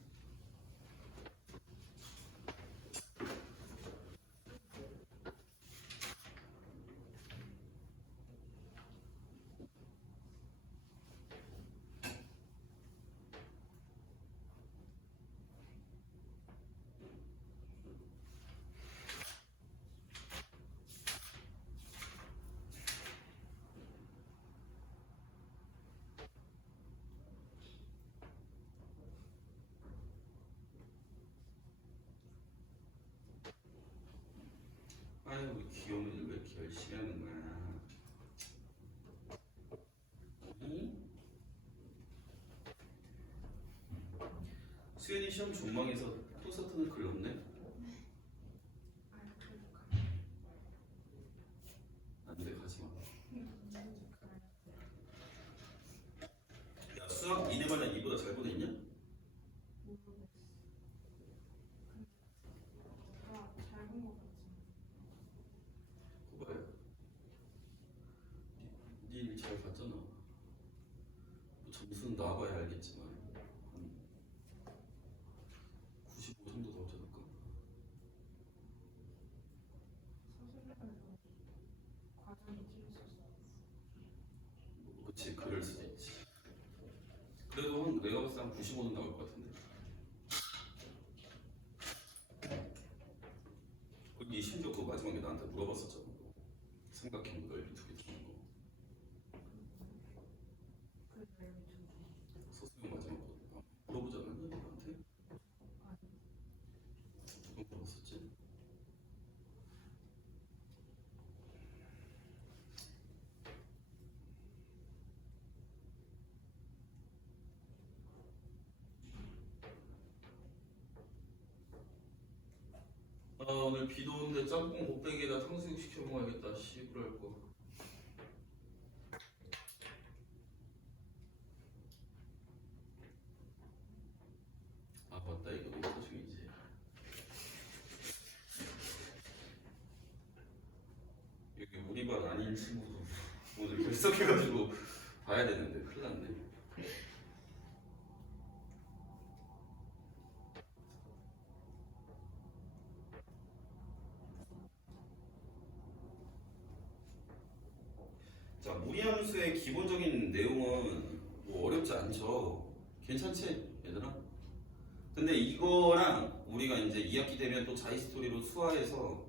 아유, 우리 귀여움이 왜 이렇게 열심히 하는 거야? 응? 수현이 시험 전망에서 또 사탄을 글렀네? 안돼, 가지마. 야, 수학 니네마다 니보다 잘 보냈냐? 니 잘 봤잖아. 뭐 점수는 나와봐야 알겠지만 한 95 정도 나오지 않을까? 한 95는 나올 것 같은데. 거기 심지어 그 마지막에 나한테 물어봤었잖아. 삼각형 넓이 2개 주는 거. 서수영 마지막 물어보지 않았나 나한테? 누가 물어봤었지? 오늘 비도 오는데 짬뽕 곱빼기에다 탕수육 시켜 먹어야겠다. 씨부랄 거. 아 맞다, 이거 녹화 중이지. 여기 우리 반 아닌 친구도 오늘 결석해가지고 봐야 되는데 큰일 났네. 자, 무리함수의 기본적인 내용은 뭐 어렵지 않죠. 괜찮지, 얘들아? 근데 이거랑 우리가 이제 2학기 되면 또 자이스토리로 수화해서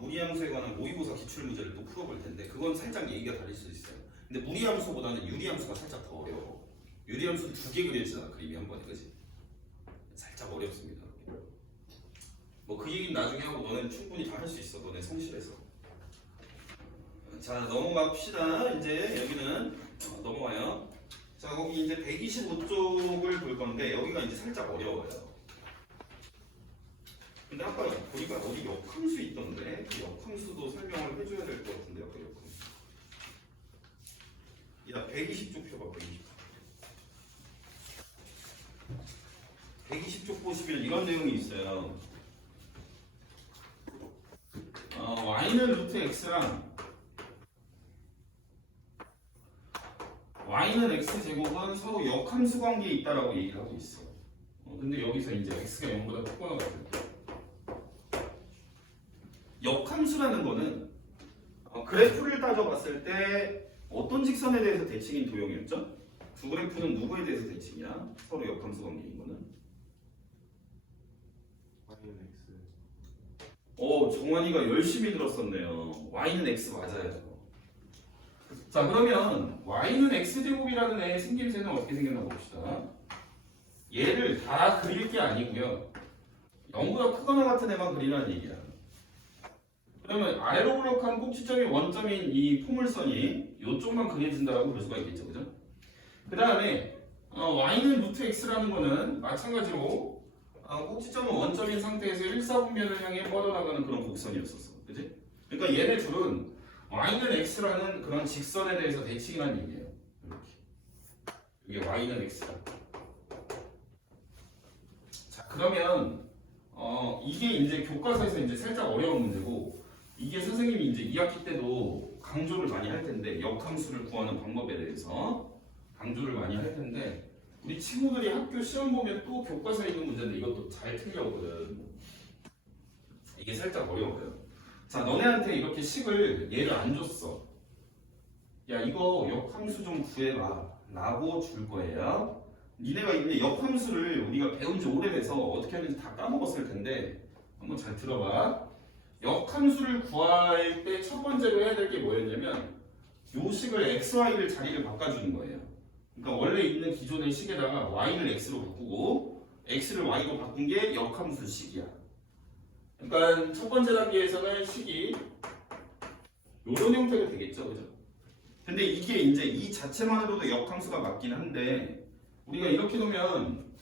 무리함수에 관한 모의고사 기출문제를 또 풀어볼 텐데 그건 살짝 얘기가 다를 수 있어요. 근데 무리함수보다는 유리함수가 살짝 더 어려워. 유리함수 2개 그려지잖아, 그림이 한 번에, 그지? 살짝 어렵습니다. 뭐 그 얘기는 나중에 하고 너는 충분히 다 할 수 있어, 너네 성실해서. 자, 넘어갑시다. 이제 여기는 넘어와요. 자, 거기 이제 125쪽을 볼 건데 여기가 이제 살짝 어려워요. 근데 아까 보니까 어디 역함수 있던데 그 역함수도 설명을 해줘야 될 것 같은데 아까 역함수. 야, 120쪽 펴봐. 120쪽 보시면 이런 내용이 있어요. y는 루트 x랑 y는 x제곱은 서로 역함수 관계에 있다라고 얘기를 하고 있어. 근데 여기서 이제 x가 0보다 크거나 같을 때 역함수라는 거는 그래프를 따져봤을 때 어떤 직선에 대해서 대칭인 도형이었죠? 두 그래프는 누구에 대해서 대칭이야? 서로 역함수 관계인 거는? y는 x. 정환이가 열심히 들었었네요. y는 x 맞아요. 자, 그러면 y는 x제곱이라는 애의 생김새는 어떻게 생겼나 봅시다. 얘를 다 그릴 게 아니고요. 0보다 크거나 같은 애만 그리라는 얘기야. 그러면 아래로 블록한 꼭지점이 원점인 이 포물선이 이쪽만 그려진다고 볼 수가 있겠죠, 그죠? 그 다음에 y는 루트 x라는 거는 마찬가지로 꼭지점은 원점인 상태에서 1사분면을 향해 뻗어나가는 그런 곡선이었었어, 그지? 그러니까 얘네 둘은 y는 x라는 그런 직선에 대해서 대칭이라는 얘기예요. 이렇게. 이게 y는 x다. 자, 그러면 이게 이제 교과서에서 이제 살짝 어려운 문제고, 이게 선생님이 이제 2학기 때도 강조를 많이 할 텐데, 역함수를 구하는 방법에 대해서 강조를 많이 할 텐데, 우리 친구들이 학교 시험 보면 또 교과서에 있는 문제인데 이것도 잘 틀려오거든. 이게 살짝 어려워요. 자, 너네한테 이렇게 식을 얘를 안 줬어. 야, 이거 역함수 좀 구해봐 라고 줄 거예요. 니네가 이제 역함수를 우리가 배운 지 오래돼서 어떻게 하는지 다 까먹었을 텐데 한번 잘 들어봐. 역함수를 구할 때 첫 번째로 해야 될 게 뭐였냐면 요 식을 xy를 자리를 바꿔주는 거예요. 그러니까 원래 있는 기존의 식에다가 y를 x로 바꾸고 x를 y로 바꾼 게 역함수 식이야. 그러니까 첫 번째 단계에서는 식이 이런 형태가 되겠죠, 그죠? 근데 이게 이제 이 자체만으로도 역함수가 맞긴 한데 우리가 이렇게 놓으면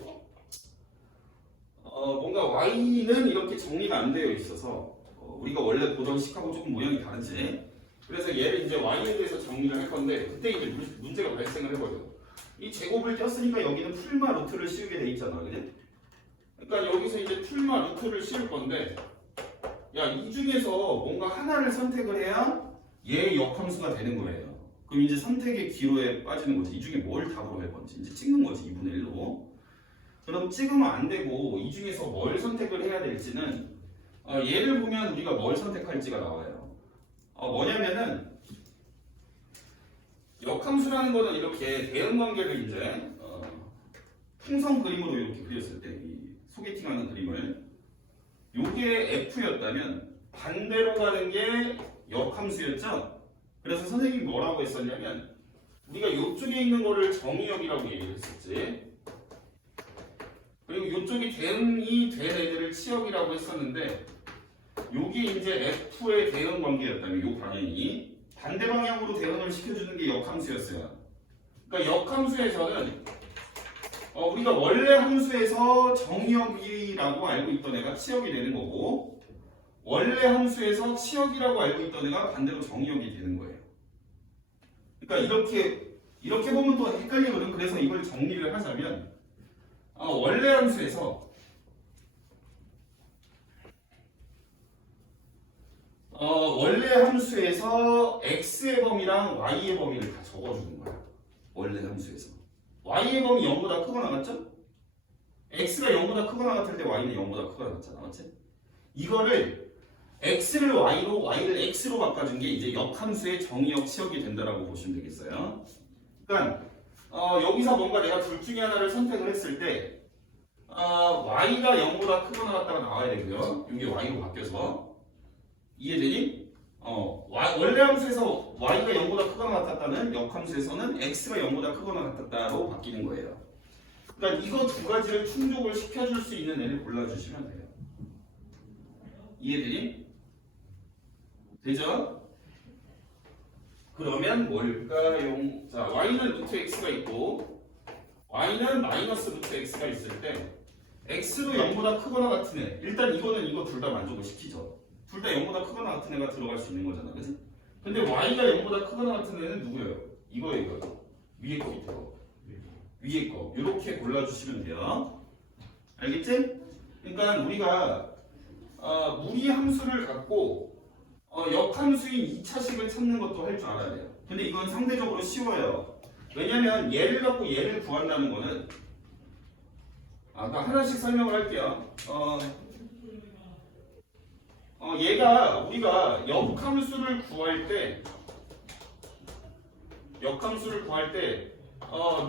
뭔가 y는 이렇게 정리가 안 되어 있어서 우리가 원래 보던 식하고 조금 모양이 다르지. 그래서 얘를 이제 y에 대해서 정리를 할 건데 그때 이제 문제가 발생을 해버려. 이 제곱을 꼈으니까 여기는 풀마 루트를 씌우게 돼 있잖아, 그지? 그러니까 여기서 이제 풀마 루트를 씌울 건데, 야, 이 중에서 뭔가 하나를 선택을 해야 얘의 역함수가 되는 거예요. 그럼 이제 선택의 기로에 빠지는 거지. 이 중에 뭘 답으로 할 건지 이제 찍는 거지, 2분의 1로. 그럼 찍으면 안 되고 이 중에서 뭘 선택을 해야 될지는 얘를 보면 우리가 뭘 선택할지가 나와요. 뭐냐면은 역함수라는 거는 이렇게 대응관계를 이제 풍선 그림으로 이렇게 그렸을 때 이 소개팅하는 그림을 요게 F였다면 반대로 가는 게 역함수였죠? 그래서 선생님이 뭐라고 했었냐면 우리가 이쪽에 있는 거를 정의역이라고 얘기를 했었지. 그리고 이쪽이 대응이 된 애들을 치역이라고 했었는데 요게 이제 F의 대응 관계였다면 요 방향이 반대 방향으로 대응을 시켜주는 게 역함수였어요. 그러니까 역함수에서는 우리가 원래 함수에서 정의역이라고 알고 있던 애가 치역이 되는 거고 원래 함수에서 치역이라고 알고 있던 애가 반대로 정의역이 되는 거예요. 그러니까 이렇게 보면 또 헷갈리거든. 그래서 이걸 정리를 하자면 원래 함수에서 x의 범위랑 y의 범위를 다 적어주는 거야. 원래 함수에서 y의 범위 0보다 크거나 같죠? x가 0보다 크거나 같을 때 y는 0보다 크거나 같잖아, 맞지? 이거를 x를 y로 y를 x로 바꿔준 게 이제 역함수의 정의역 치역이 된다라고 보시면 되겠어요. 그러니까 여기서 뭔가 내가 둘 중에 하나를 선택을 했을 때 y가 0보다 크거나 같다가 나와야 되고요. 이게 y로 바뀌어서 이해되니? 원래 함수에서 y가 0보다 크거나 같았다는 역함수에서는 x가 0보다 크거나 같았다로 바뀌는 거예요. 그러니까 이거 두 가지를 충족을 시켜줄 수 있는 애를 골라주시면 돼요. 이해되니? 되죠? 그러면 뭘까요? 자, y는 루트 x가 있고 y는 마이너스 루트 x가 있을 때 x도 0보다 크거나 같은 애 일단 이거 둘 다 만족을 시키죠. 둘 다 0보다 크거나 같은 애가 들어갈 수 있는 거잖아, 그치? 근데 y가 0보다 크거나 같은 애는 누구예요? 이거예요. 위에 거 밑에 거 위에 거 이렇게 골라주시면 돼요. 알겠지? 그러니까 우리가 무리 함수를 갖고 역함수인 2차식을 찾는 것도 할 줄 알아야 돼요. 근데 이건 상대적으로 쉬워요. 왜냐면 얘를 갖고 얘를 구한다는 거는 아까 하나씩 설명을 할게요. 얘가 우리가 역함수를 구할 때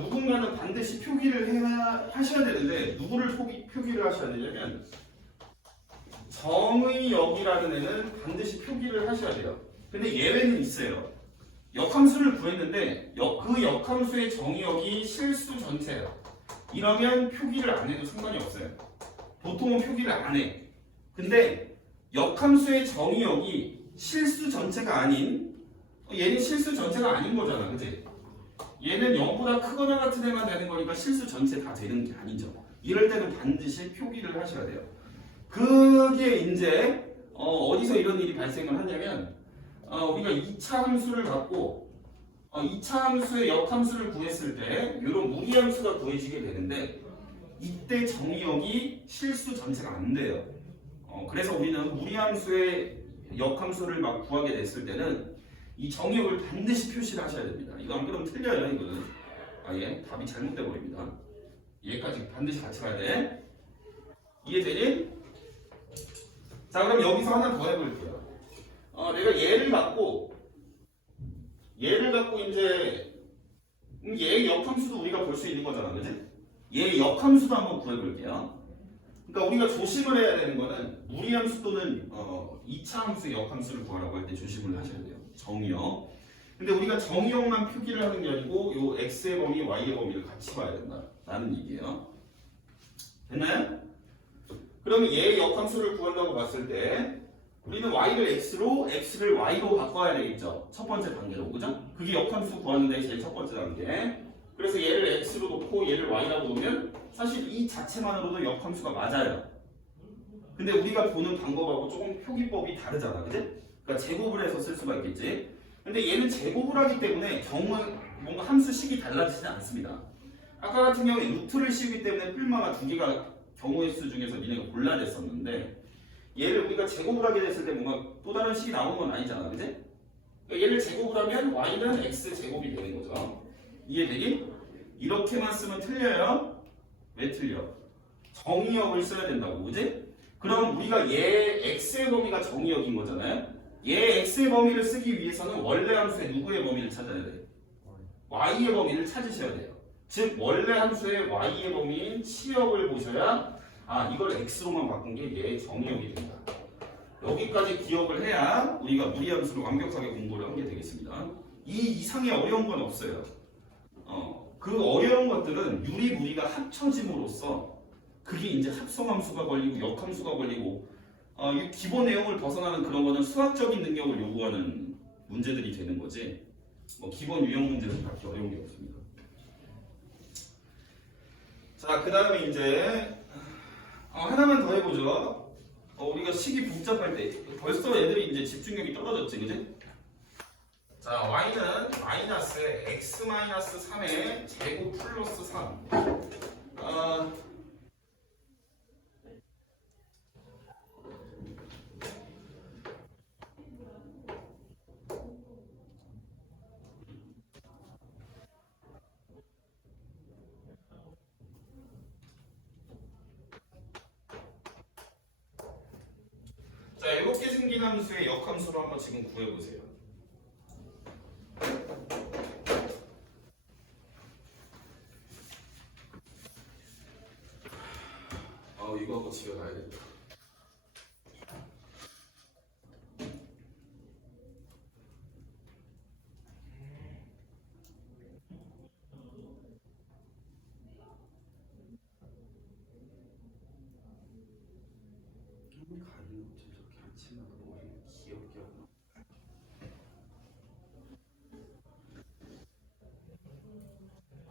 누군가는 반드시 표기를 하셔야 되는데 누구를 표기를 하셔야 되냐면 정의역이라는 애는 반드시 표기를 하셔야 돼요. 근데 예외는 있어요. 역함수를 구했는데 그 역함수의 정의역이 실수 전체예요. 이러면 표기를 안 해도 상관이 없어요. 보통은 표기를 안 해. 근데 역함수의 정의역이 실수 전체가 아닌 얘는 실수 전체가 아닌 거잖아, 그치? 얘는 0보다 크거나 같은 애만 되는 거니까 실수 전체 다 되는 게 아니죠. 이럴 때는 반드시 표기를 하셔야 돼요. 그게 이제 어디서 이런 일이 발생을 하냐면 우리가 2차 함수를 갖고 2차 함수의 역함수를 구했을 때 이런 무리함수가 구해지게 되는데 이때 정의역이 실수 전체가 안 돼요. 그래서 우리는 무리함수의 역함수를 막 구하게 됐을 때는 이 정의역을 반드시 표시를 하셔야 됩니다. 이거 안 그러면 틀려요. 이거는 아예 답이 잘못돼 버립니다. 얘까지 반드시 같이 가야 돼. 이해되니? 자, 그럼 여기서 하나 더 해볼게요. 내가 얘를 갖고 이제 얘의 역함수도 우리가 볼 수 있는 거잖아, 그지? 얘의 역함수도 한번 구해볼게요. 그러니까 우리가 조심을 해야 되는 거는 무리함수 또는 2차 함수의 역함수를 구하라고 할 때 조심을 하셔야 돼요. 정의역. 근데 우리가 정의역만 표기를 하는 게 아니고 요 x의 범위, y의 범위를 같이 봐야 된다라는 얘기예요. 됐나요? 그러면 얘의 역함수를 구한다고 봤을 때 우리는 y를 x로, x를 y로 바꿔야 되겠죠. 첫 번째 단계로, 그죠? 그게 역함수 구하는 데 제일 첫 번째 단계. 그래서 얘를 x로 놓고 얘를 y라고 놓으면 사실 이 자체만으로도 역함수가 맞아요. 근데 우리가 보는 방법하고 조금 표기법이 다르잖아, 그지? 그러니까 제곱을 해서 쓸 수가 있겠지. 근데 얘는 제곱을 하기 때문에 뭔가 함수식이 달라지지 않습니다. 아까 같은 경우에 루트를 씌우기 때문에 뿔마가 두 개가 경우의 수 중에서 니네가 골라야 됐었는데 얘를 우리가 제곱을 하게 됐을 때 뭔가 또 다른 식이 나오는 건 아니잖아, 그지? 그러니까 얘를 제곱을 하면 y는 x 제곱이 되는 거죠. 이해되니? 이렇게만 쓰면 틀려요. 왜 틀려? 정의역을 써야 된다고, 그지? 그럼 우리가 얘 x의 범위가 정의역인 거잖아요. 얘 x의 범위를 쓰기 위해서는 원래 함수의 누구의 범위를 찾아야 돼요? y의 범위를 찾으셔야 돼요. 즉 원래 함수의 y의 범위인 치역을 보셔야 이걸 x로만 바꾼 게 얘의 정의역이 된다. 여기까지 기억을 해야 우리가 무리함수를 완벽하게 공부를 한 게 되겠습니다. 이 이상의 어려운 건 없어요. 그 어려운 것들은 유리무리가 합쳐짐으로써 그게 이제 합성함수가 걸리고 역함수가 걸리고 이 기본 내용을 벗어나는 그런 거는 수학적인 능력을 요구하는 문제들이 되는 거지. 기본 유형 문제는 그렇게 어려운 게 없습니다. 자, 그 다음에 이제 하나만 더 해보죠. 우리가 식이 복잡할 때 벌써 애들이 이제 집중력이 떨어졌지, 그지? 자, y는 마이너스 x 마이너스 3의 제곱 플러스 3. 자, 이렇게 생긴 함수의 역함수로 한번 지금 구해보세요. 이거 하고 집에 가야겠다. 가리는 어쩜 저렇게 안 치나 너무 귀엽게 하나.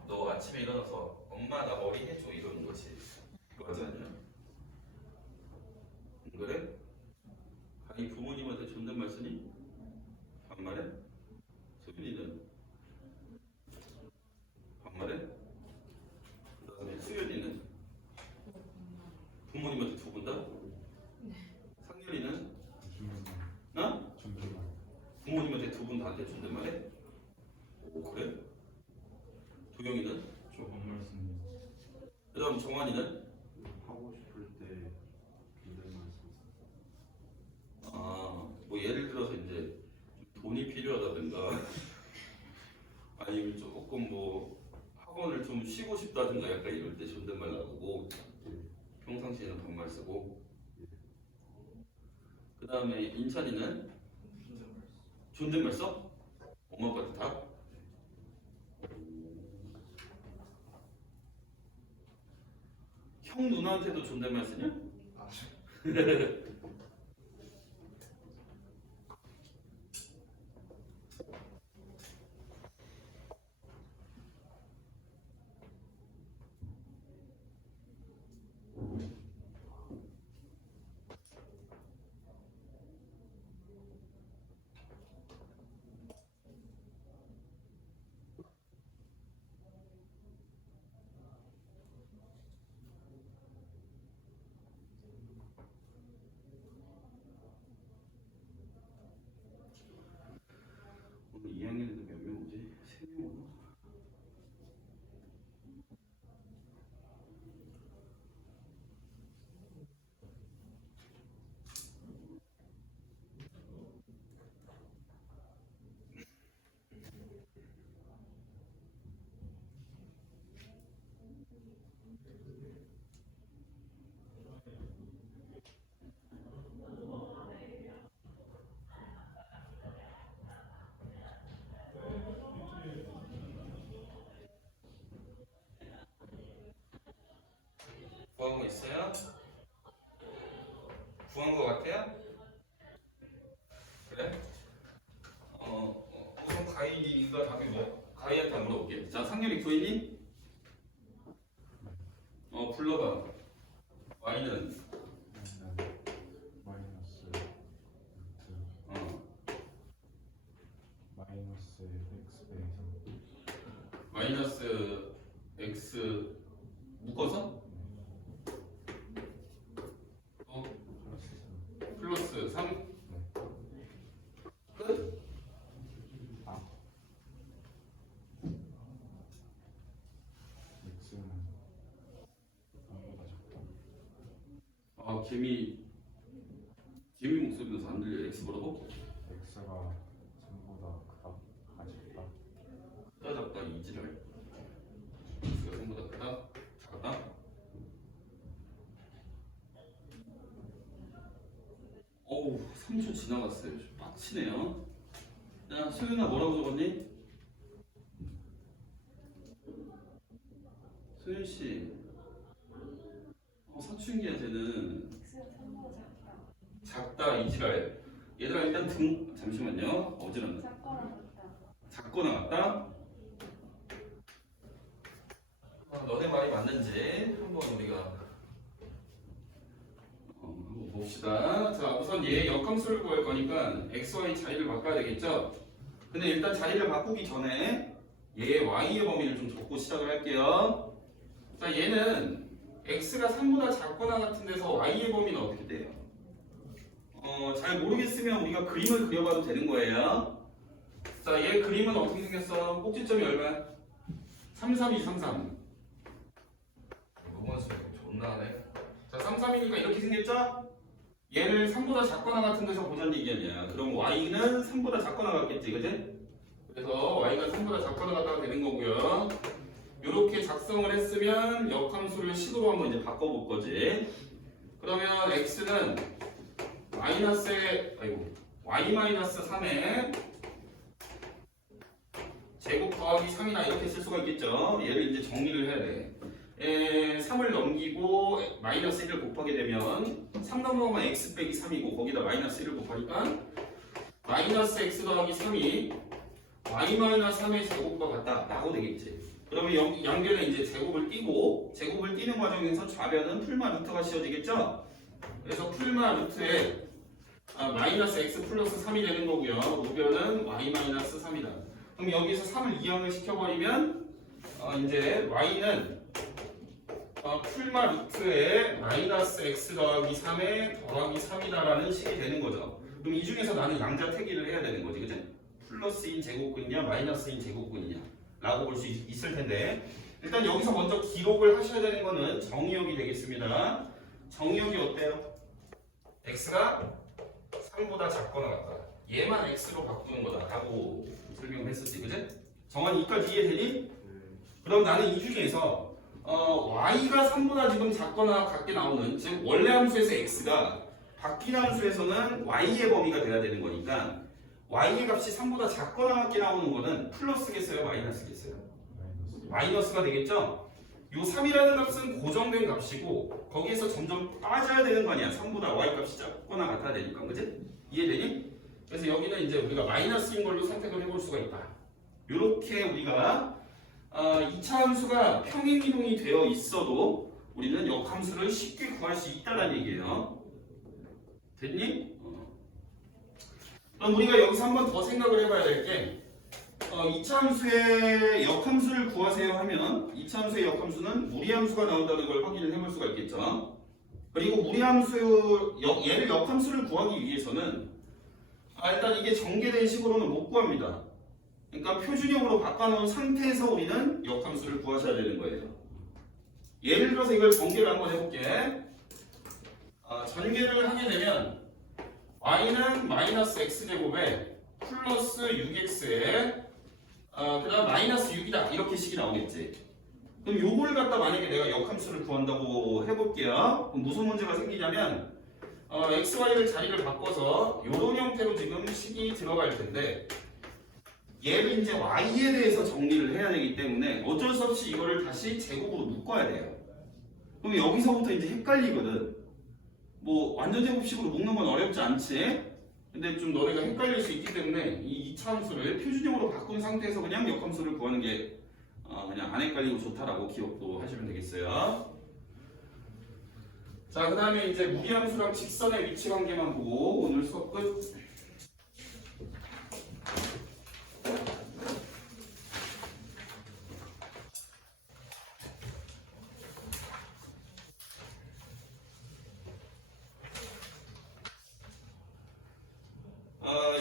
너 아침에 일어나서 엄마 나 머리 해줘 이러는 거지. 맞지 않냐? 안 그래? 아니 부모님한테 존댓말 쓰니? 반말해? 소윤이는? 반말해? 그 다음에 수연이는? 부모님한테 두 분 다? 상렬이는? 나? 부모님한테 두 분 다한테 존댓말해? 오 그래? 도영이는? 저 반말 씁니다. 그 다음 정환이는? 하고 싶을 때 존댓말 씁니다. 뭐 예를 들어서 이제 돈이 필요하다든가 아니면 조금 뭐 학원을 좀 쉬고 싶다든가 약간 이럴 때 존댓말 나오고 평상시에는 반말 쓰고 그 다음에 인찬이는 존댓말 써? 엄마 아빠한테 다? 형 누나한테도 존댓말 쓰냐? 오늘 2학년에도 몇 명 오지? 3명 오나? 구한 거 있어요? 구한 거 같아요? 그래? 우선 가희가 답이 가희한테 안 물어볼게. 자, 상렬이 구했니? 불러봐. y는 마이너스 루트 마이너스 x배에서 마이너스 x 묶어서 플러스 3 끝? x는 3보다 작다. 개미 목소리에서 안 들려. x 뭐라고? x가 3보다 크다. 작다. 크다 작다 이지랄. 오, 3초 지나갔어요. 좀 빡치네요. 야, 소윤아 뭐라고 적었니? 소윤 씨, 사춘기야 쟤는. 작다 이지랄. 얘들아 일단 잠시만요. 어지럽나? 작거나 같다. 너네 말이 맞는지 한번 우리가 한번 봅시다. 자, 우선 얘 역함수를 구할 거니까 x, y 자리를 바꿔야 되겠죠? 근데 일단 자리를 바꾸기 전에 얘의 y의 범위를 좀 적고 시작을 할게요. 자, 얘는 x가 3보다 작거나 같은 데서 y의 범위는 어떻게 돼요? 잘 모르겠으면 우리가 그림을 그려봐도 되는 거예요. 자, 얘 그림은 어떻게 생겼어? 꼭지점이 얼마야? 3, 3, 2, 3, 3. 너무한 소리 존나 하네. 자, 3, 3이니까 이렇게 생겼죠? 얘를 3보다 작거나 같은 데서 보자는 얘기 아니야. 그럼 y는 3보다 작거나 같겠지, 그지? 그래서 y가 3보다 작거나 같다가 되는 거고요. 이렇게 작성을 했으면 역함수를 식으로 한번 이제 바꿔볼 거지. 그러면 x는 y-3에 제곱 더하기 3이나 이렇게 쓸 수가 있겠죠. 얘를 이제 정리를 해야 돼. 3을 넘기고 마이너스 1을 곱하게 되면 3 넘어가면 x 빼기 3이고 거기다 마이너스 1을 곱하니까 마이너스 x 더하기 3이 y-3의 제곱과 같다 라고 되겠지. 그러면 양변에 이제 제곱을 띄고 제곱을 띄는 과정에서 좌변은 풀마 루트가 씌워지겠죠. 그래서 풀마 루트에 마이너스 x 플러스 3이 되는 거고요. 우변은 y-3이다. 그럼 여기서 3을 이항을 시켜버리면 이제 y는 풀마 루트에 마이너스 x 더하기 3에 더하기 3이다라는 식이 되는 거죠. 그럼 이 중에서 나는 양자택일을 해야 되는 거지, 그치? 플러스인 제곱근이냐 마이너스인 제곱근이냐 라고 볼 수 있을 텐데 일단 여기서 먼저 기록을 하셔야 되는 거는 정의역이 되겠습니다. 정의역이 어때요? x가 3보다 작거나 같다. 얘만 x로 바꾸는 거다 라고 설명을 했었지, 그치? 정환이 이까지 이해되니? 그럼 나는 이 중에서 y가 3보다 지금 작거나 같게 나오는 즉 원래 함수에서 x가 바뀐 함수에서는 y의 범위가 돼야 되는 거니까 y의 값이 3보다 작거나 같게 나오는 거는 플러스겠어요? 마이너스겠어요? 마이너스가 되겠죠? 요 3이라는 값은 고정된 값이고 거기에서 점점 빠져야 되는 거 아니야. 3보다 y 값이 작거나 같아야 되니까, 그치? 이해되니? 그래서 여기는 이제 우리가 마이너스인 걸로 선택을 해볼 수가 있다. 요렇게 우리가 2차 함수가 평행이동이 되어 있어도 우리는 역함수를 쉽게 구할 수 있다는 얘기예요. 됐니? 그럼 우리가 여기서 한 번 더 생각을 해봐야 될 게 2차 함수의 역함수를 구하세요 하면 2차 함수의 역함수는 무리함수가 나온다는 걸 확인을 해볼 수가 있겠죠. 그리고 무리함수 얘를 역함수를 구하기 위해서는 일단 이게 전개된 식으로는 못 구합니다. 그러니까 표준형으로 바꿔놓은 상태에서 우리는 역함수를 구하셔야 되는 거예요. 예를 들어서 이걸 전개를 한번 해볼게. 전개를 하게 되면 y는 마이너스 x제곱에 플러스 6x에 그 다음 마이너스 6이다 이렇게 식이 나오겠지. 그럼 요걸 갖다 만약에 내가 역함수를 구한다고 해볼게요. 그럼 무슨 문제가 생기냐면 x, y를 자리를 바꿔서 요런 형태로 지금 식이 들어갈 텐데 얘를 이제 y에 대해서 정리를 해야 되기 때문에 어쩔 수 없이 이거를 다시 제곱으로 묶어야 돼요. 그럼 여기서부터 이제 헷갈리거든. 뭐 완전 제곱식으로 묶는 건 어렵지 않지? 근데 좀 너네가 헷갈릴 수 있기 때문에 이 2차 함수를 표준형으로 바꾼 상태에서 그냥 역함수를 구하는 게 그냥 안 헷갈리고 좋다라고 기억도 하시면 되겠어요. 자, 그 다음에 이제 무리함수랑 직선의 위치 관계만 보고 오늘 수업 끝.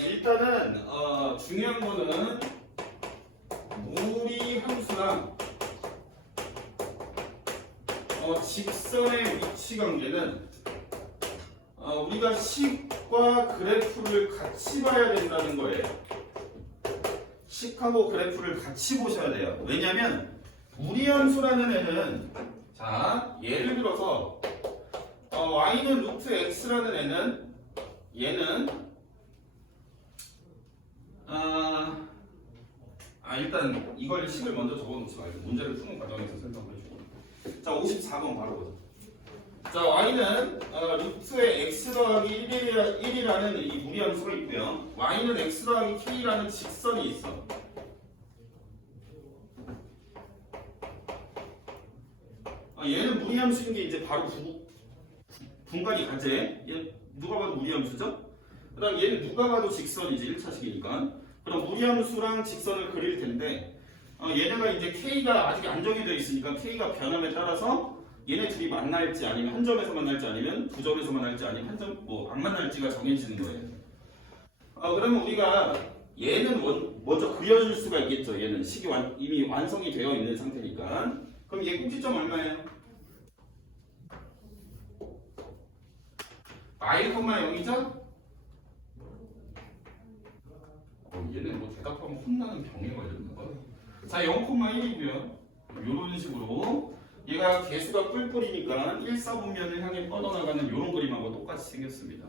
일단은 중요한 거는 무리함수랑 직선의 위치 관계는 우리가 식과 그래프를 같이 봐야 된다는 거예요. 식하고 그래프를 같이 보셔야 돼요. 왜냐면 무리함수라는 애는 자 예를 들어서 y는 루트 x라는 애는 얘는 일단 이걸 식을 먼저 적어놓지 말고 문제를 푸는 과정에서 생각을 해주고. 자, 54번 바로 보자. 자, y는 루트의 x 더하기 1이라는 이 무리함수가 있고요. y는 x 더하기 k라는 직선이 있어. 얘는 무리함수인 게 이제 바로 분간이 가지. 얘 누가 봐도 무리함수죠? 그 다음 얘는 누가 봐도 직선이지. 1차식이니까. 그럼 무리함수랑 직선을 그릴 텐데 얘네가 이제 k가 아직 안 정해져 있으니까 k가 변함에 따라서 얘네 둘이 만날지 아니면 한 점에서 만날지 아니면 두 점에서 만날지 아니면 한 점 뭐 안 만날지가 정해지는 거예요. 그러면 우리가 얘는 먼저 그려줄 수가 있겠죠. 얘는 식이 이미 완성이 되어 있는 상태니까. 그럼 얘 꼭지점 얼마예요? i,0이죠? 얘는 뭐 대답하면 혼나는 병에 걸렸나 봐. 자, 0,1이고요. 이런 식으로 얘가 개수가 뿔뿔이니까 1, 4분면을 향해 뻗어나가는 이런 그림하고 똑같이 생겼습니다.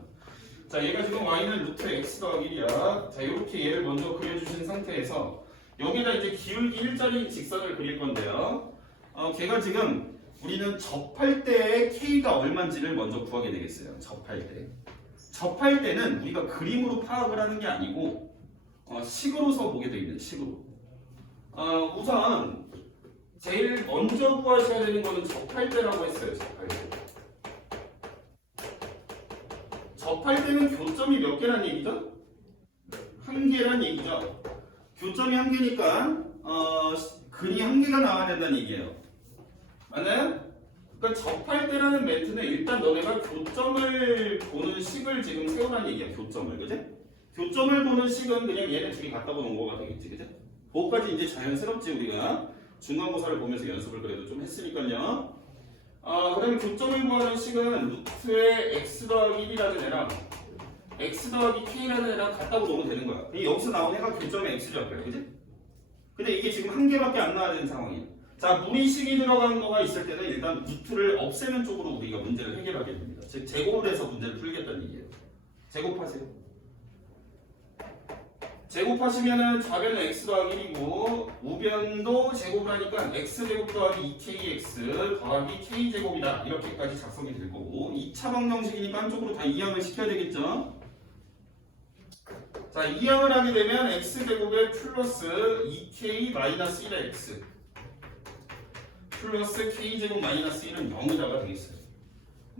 자, 얘가 지금 y는 루트 x 더하기 1이야. 자, 이렇게 얘를 먼저 그려주신 상태에서 여기다 이제 기울기 1짜리 직선을 그릴 건데요. 걔가 지금 우리는 접할 때의 k가 얼마인지를 먼저 구하게 되겠어요. 접할 때. 접할 때는 우리가 그림으로 파악을 하는 게 아니고 식으로서 보게 돼 있는 식으로. 우선 제일 먼저 구하셔야 되는 거는 접할 때라고 했어요. 접할 때. 접할 때는 교점이 몇 개란 얘기죠? 한 개란 얘기죠. 교점이 한 개니까 근이 한 개가 나와야 된다는 얘기예요. 맞나요? 그러니까 접할 때라는 멘트는 일단 너네가 교점을 보는 식을 지금 세우라는 얘기야. 교점을, 그지? 교점을 보는 식은 그냥 얘네 둘이 갖다 놓은 거가 되겠지, 그지? 그거까지 이제 자연스럽지. 우리가 중간고사를 보면서 연습을 그래도 좀 했으니까요. 그다음에 교점을 구하는 식은 루트의 x 더하기 1이라는 애랑 x 더하기 k라는 애랑 갖다 놓으면 되는 거야. 여기서 나온 애가 교점의 x를 할거야, 그지? 근데 이게 지금 한 개밖에 안 나와야 되는 상황이야. 자, 무리식이 들어간 거가 있을 때는 일단 루트를 없애는 쪽으로 우리가 문제를 해결하게 됩니다. 즉 제곱을 해서 문제를 풀겠다는 얘기예요. 제곱하세요. 제곱하시면은 좌변은 x 더하기 1이고 우변도 제곱을 하니까 x제곱 더하기 2kx 더하기 k제곱이다. 이렇게까지 작성이 될 거고 2차 방정식이니까 한쪽으로 다 이항을 시켜야 되겠죠. 자, 이항을 하게 되면 x제곱에 플러스 2k 마이너스 1의 x 플러스 k제곱 마이너스 1은 0이다가 되겠어요.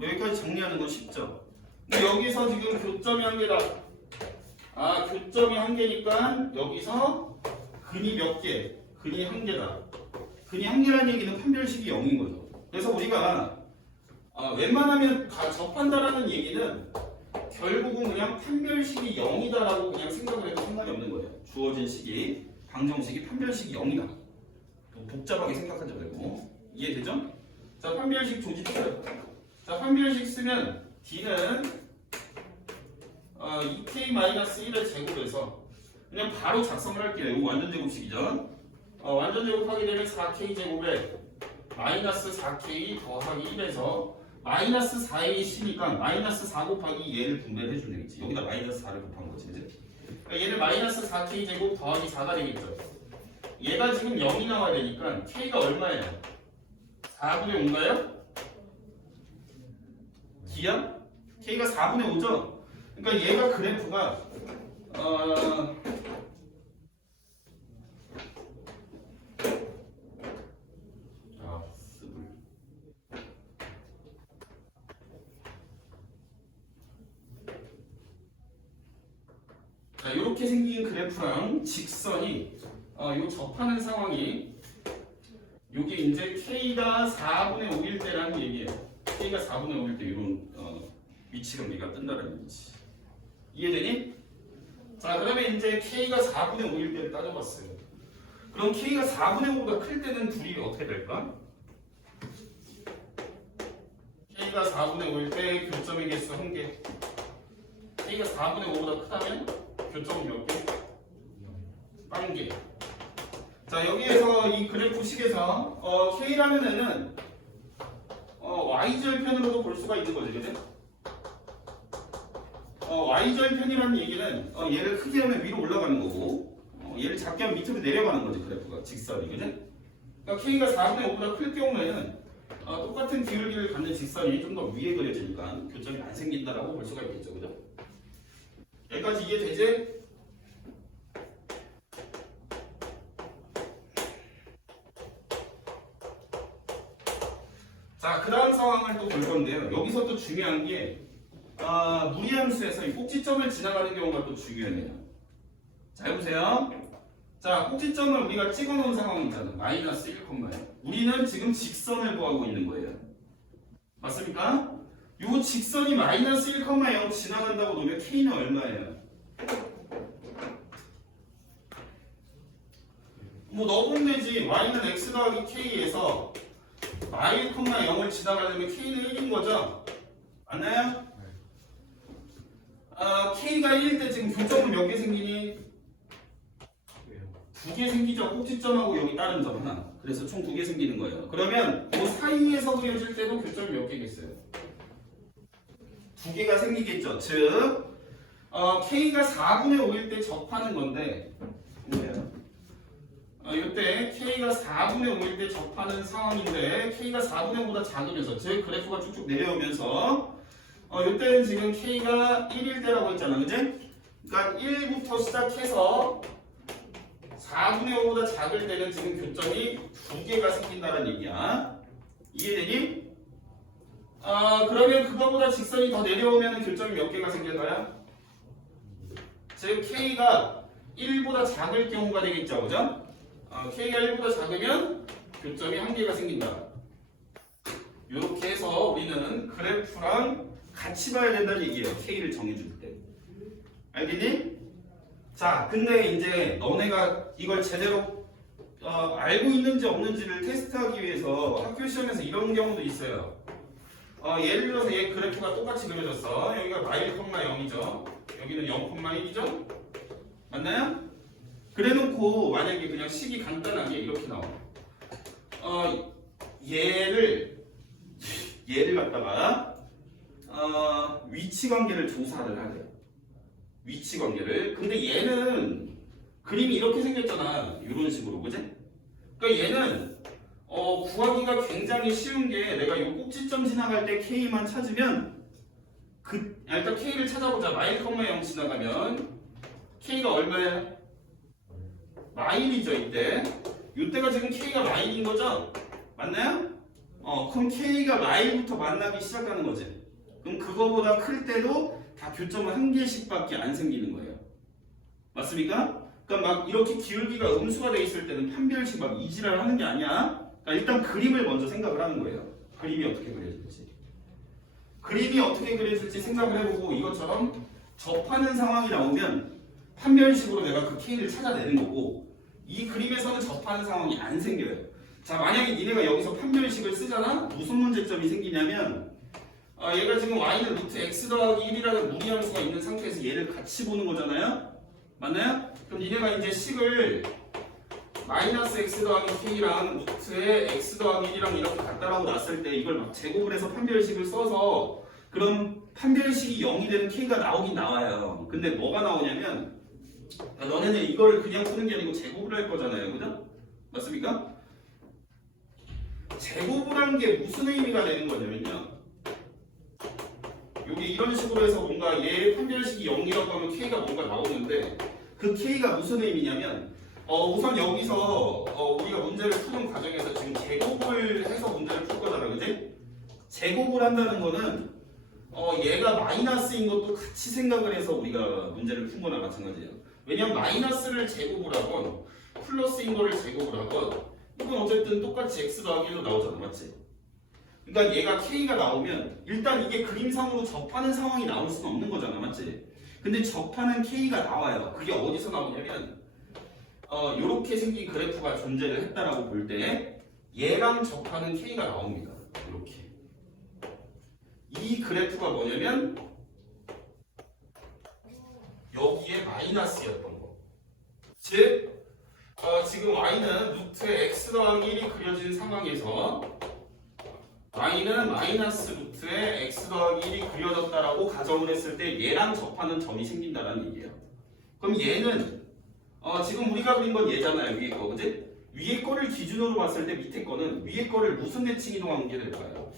여기까지 정리하는 건 쉽죠. 근데 여기서 지금 교점이 한 개다. 교점이 한 개니까 여기서 근이 몇 개? 근이 한 개다. 근이 한 개라는 얘기는 판별식이 0인 거죠. 그래서 우리가 웬만하면 다 접한다라는 얘기는 결국은 그냥 판별식이 0이다라고 그냥 생각을 해도 상관이 없는 거예요. 주어진 식이 방정식이 판별식이 0이다. 복잡하게 생각하지 말고. 이해되죠? 자, 판별식 조집해요. 자, 판별식 쓰면 D는 2k-1을 제곱해서 그냥 바로 작성을 할게요. 이거 완전 제곱식이죠. 완전 제곱하게 되면 4k 제곱에 마이너스 4k 더하기 1에서 마이너스 4의 10이니까 마이너스 4 곱하기 얘를 분배를 해주면 되겠지. 여기다 마이너스 4를 곱한 거지. 그치? 그러니까 얘는 마이너스 4k 제곱 더하기 4가 되겠죠. 얘가 지금 0이 나와야 되니까 k가 얼마예요? 4분의 5인가요? D야? k가 4분의 5죠? 그러니까 얘가 그래프가 자, 이렇게 생긴 그래프랑 직선이 요 접하는 상황이 요게 이제 k가 4분의 5일 때라는 얘기예요. k가 4분의 5일 때 이런 위치관계가 뜬다는 얘기지. 이해되니? 자, 그러면 이제 k가 4분의 5일 때를 따져봤어요. 그럼 k가 4분의 5보다 클 때는 둘이 어떻게 될까? k가 4분의 5일 때 교점의 개수 1개. k가 4분의 5보다 크다면 교점은 몇 개? 1개. 자, 여기에서 이 그래프식에서 k라는 애는 y절편으로도 볼 수가 있는 거죠, 그죠? y절편이라는 얘기는 얘를 크게 하면 위로 올라가는 거고 얘를 작게 하면 밑으로 내려가는 거지 그래프가 직선이 그지? 그러니까 k가 4분의 5보다 클 경우에는 똑같은 기울기를 갖는 직선이 좀 더 위에 그려지니까 교점이 안 생긴다라고 볼 수가 있겠죠 그죠? 여기까지 이해되지? 자, 그 다음 상황을 또 볼 건데요. 여기서 또 중요한 게 무리함수에서 이 꼭지점을 지나가는 경우가 또 중요해요. 자, 해보세요. 자, 꼭지점을 우리가 찍어놓은 상황이잖아. 마이너스 1,0. 우리는 지금 직선을 구하고 있는 거예요. 맞습니까? 요 직선이 마이너스 1,0 지나간다고 놓으면 k는 얼마예요? 뭐 넣어보면 되지. y는 x 더하기 k에서 y, 0을 지나가려면 k는 1인 거죠? 맞나요? k가 1일 때 지금 교점은 몇 개 생기니? 2개 생기죠. 꼭지점하고 여기 다른 점 하나. 그래서 총 2개 생기는 거예요. 그러면 그 사이에서 그려질 때도 교점이 몇 개겠어요? 2개가 생기겠죠. 즉 k가 4분의 5일 때 접하는 건데 뭐예요? 이때 k가 4분의 5일 때 접하는 상황인데 k가 4분의 5보다 작으면서 즉 그래프가 쭉쭉 내려오면서 이때는 지금 k가 1일 때라고 했잖아 그지? 그러니까 1부터 시작해서 4분의 5보다 작을 때는 지금 교점이 2개가 생긴다는 얘기야. 이해되니? 그러면 그거보다 직선이 더 내려오면 교점이 몇 개가 생길 거야? 즉 k가 1보다 작을 경우가 되겠죠 그죠? k가 1보다 작으면 교점이 1개가 생긴다. 이렇게 해서 우리는 그래프랑 같이 봐야 된다는 얘기예요. k를 정해줄 때. 알겠니? 자, 근데 이제 너네가 이걸 제대로 알고 있는지 없는지를 테스트하기 위해서 학교 시험에서 이런 경우도 있어요. 예를 들어서 얘 그래프가 똑같이 그려졌어. 여기가 마일, 0이죠. 여기는 0,1이죠. 맞나요? 그래놓고 만약에 그냥 식이 간단하게 이렇게 나와. 얘를 갖다가 위치 관계를 조사를 하래요. 위치 관계를. 근데 얘는 그림이 이렇게 생겼잖아. 이런 식으로, 그지? 그러니까 얘는 구하기가 굉장히 쉬운 게 내가 이 꼭지점 지나갈 때 k만 찾으면 일단 k를 찾아보자. 마일, 0 지나가면 k가 얼마야? 마일이죠 이때. 이때가 지금 k가 마일인 거죠? 맞나요? 그럼 k가 마일부터 만나기 시작하는 거지. 그럼 그거보다 클 때도 다 교점은 1개씩밖에 안 생기는 거예요. 맞습니까? 그러니까 막 이렇게 기울기가 음수가 돼 있을 때는 판별식 막 이지랄 하는 게 아니야. 그러니까 일단 그림을 먼저 생각을 하는 거예요. 그림이 어떻게 그려질지. 그림이 어떻게 그려질지 생각을 해보고 이것처럼 접하는 상황이 나오면 판별식으로 내가 그 k를 찾아내는 거고 이 그림에서는 접하는 상황이 안 생겨요. 자, 만약에 니네가 여기서 판별식을 쓰잖아? 무슨 문제점이 생기냐면 얘가 지금 y는 루트 x 더하기 1이라는 무리함수가 있는 상태에서 얘를 같이 보는 거잖아요? 맞나요? 그럼 니네가 이제 식을 마이너스 x 더하기 k랑 루트에 x 더하기 1이랑 이렇게 같다라고 놨을 때 이걸 막 제곱을 해서 판별식을 써서 그럼 판별식이 0이 되는 k가 나오긴 나와요. 근데 뭐가 나오냐면 너네는 이걸 그냥 푸는 게 아니고 제곱을 할 거잖아요. 그죠? 맞습니까? 제곱을 한 게 무슨 의미가 되는 거냐면요. 여기 이런 식으로 해서 뭔가 얘 판별식이 0이라고 하면 k가 뭔가 나오는데 그 k가 무슨 의미냐면 우선 여기서 우리가 문제를 푸는 과정에서 지금 제곱을 해서 문제를 풀 거잖아. 그지? 제곱을 한다는 거는 얘가 마이너스인 것도 같이 생각을 해서 우리가 문제를 푼 거나 마찬가지예요. 왜냐면 마이너스를 제곱을 하건 플러스인 거를 제곱을 하건 이건 어쨌든 똑같이 x 더하기 1로 나오잖아. 맞지? 그러니까 얘가 k가 나오면 일단 이게 그림상으로 접하는 상황이 나올 수는 없는 거잖아. 맞지? 근데 접하는 k가 나와요. 그게 어디서 나오냐면 이렇게 생긴 그래프가 존재를 했다라고 볼 때 얘랑 접하는 k가 나옵니다. 이렇게. 이 그래프가 뭐냐면 여기에 마이너스였던 거. 즉 지금 y는 루트 x 더하기 1이 그려진 상황에서 y는 마이너스 루트에 x 더하기 1이 그려졌다라고 가정을 했을 때 얘랑 접하는 점이 생긴다라는 얘기예요. 그럼 얘는 지금 우리가 그린 건 얘잖아요. 위에 거, 그지? 위에 거를 기준으로 봤을 때 밑에 거는 위에 거를 무슨 대칭 이동한 게 될까요?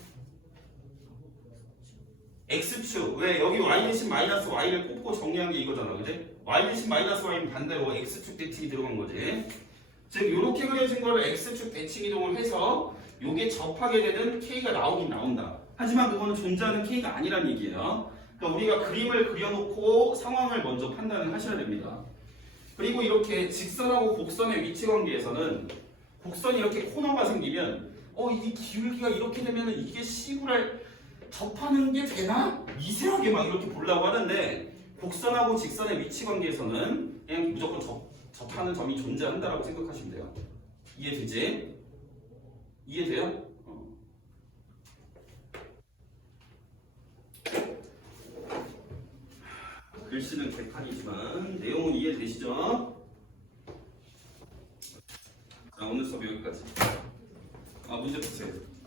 x축. 왜? 여기 y 대신 마이너스 y를 꼽고 정리한 게 이거잖아. 그지? y 대신 마이너스 y는 반대로 x축 대칭이 들어간 거지. 즉 이렇게 그려진 거를 x축 대칭 이동을 해서 요게 접하게 되는 k가 나오긴 나온다. 하지만 그거는 존재하는 k가 아니란 얘기예요. 그러니까 우리가 그림을 그려놓고 상황을 먼저 판단을 하셔야 됩니다. 그리고 이렇게 직선하고 곡선의 위치 관계에서는 곡선이 이렇게 코너가 생기면 이게 기울기가 이렇게 되면 이게 C구를 접하는 게 되나? 미세하게 막 이렇게 보려고 하는데 곡선하고 직선의 위치 관계에서는 그냥 무조건 접하는 점이 존재한다라고 생각하시면 돼요. 이해되지? 이해돼요? 글씨는 개판이지만 내용은 이해되시죠? 자, 오늘 수업 여기까지. 문제 보세요.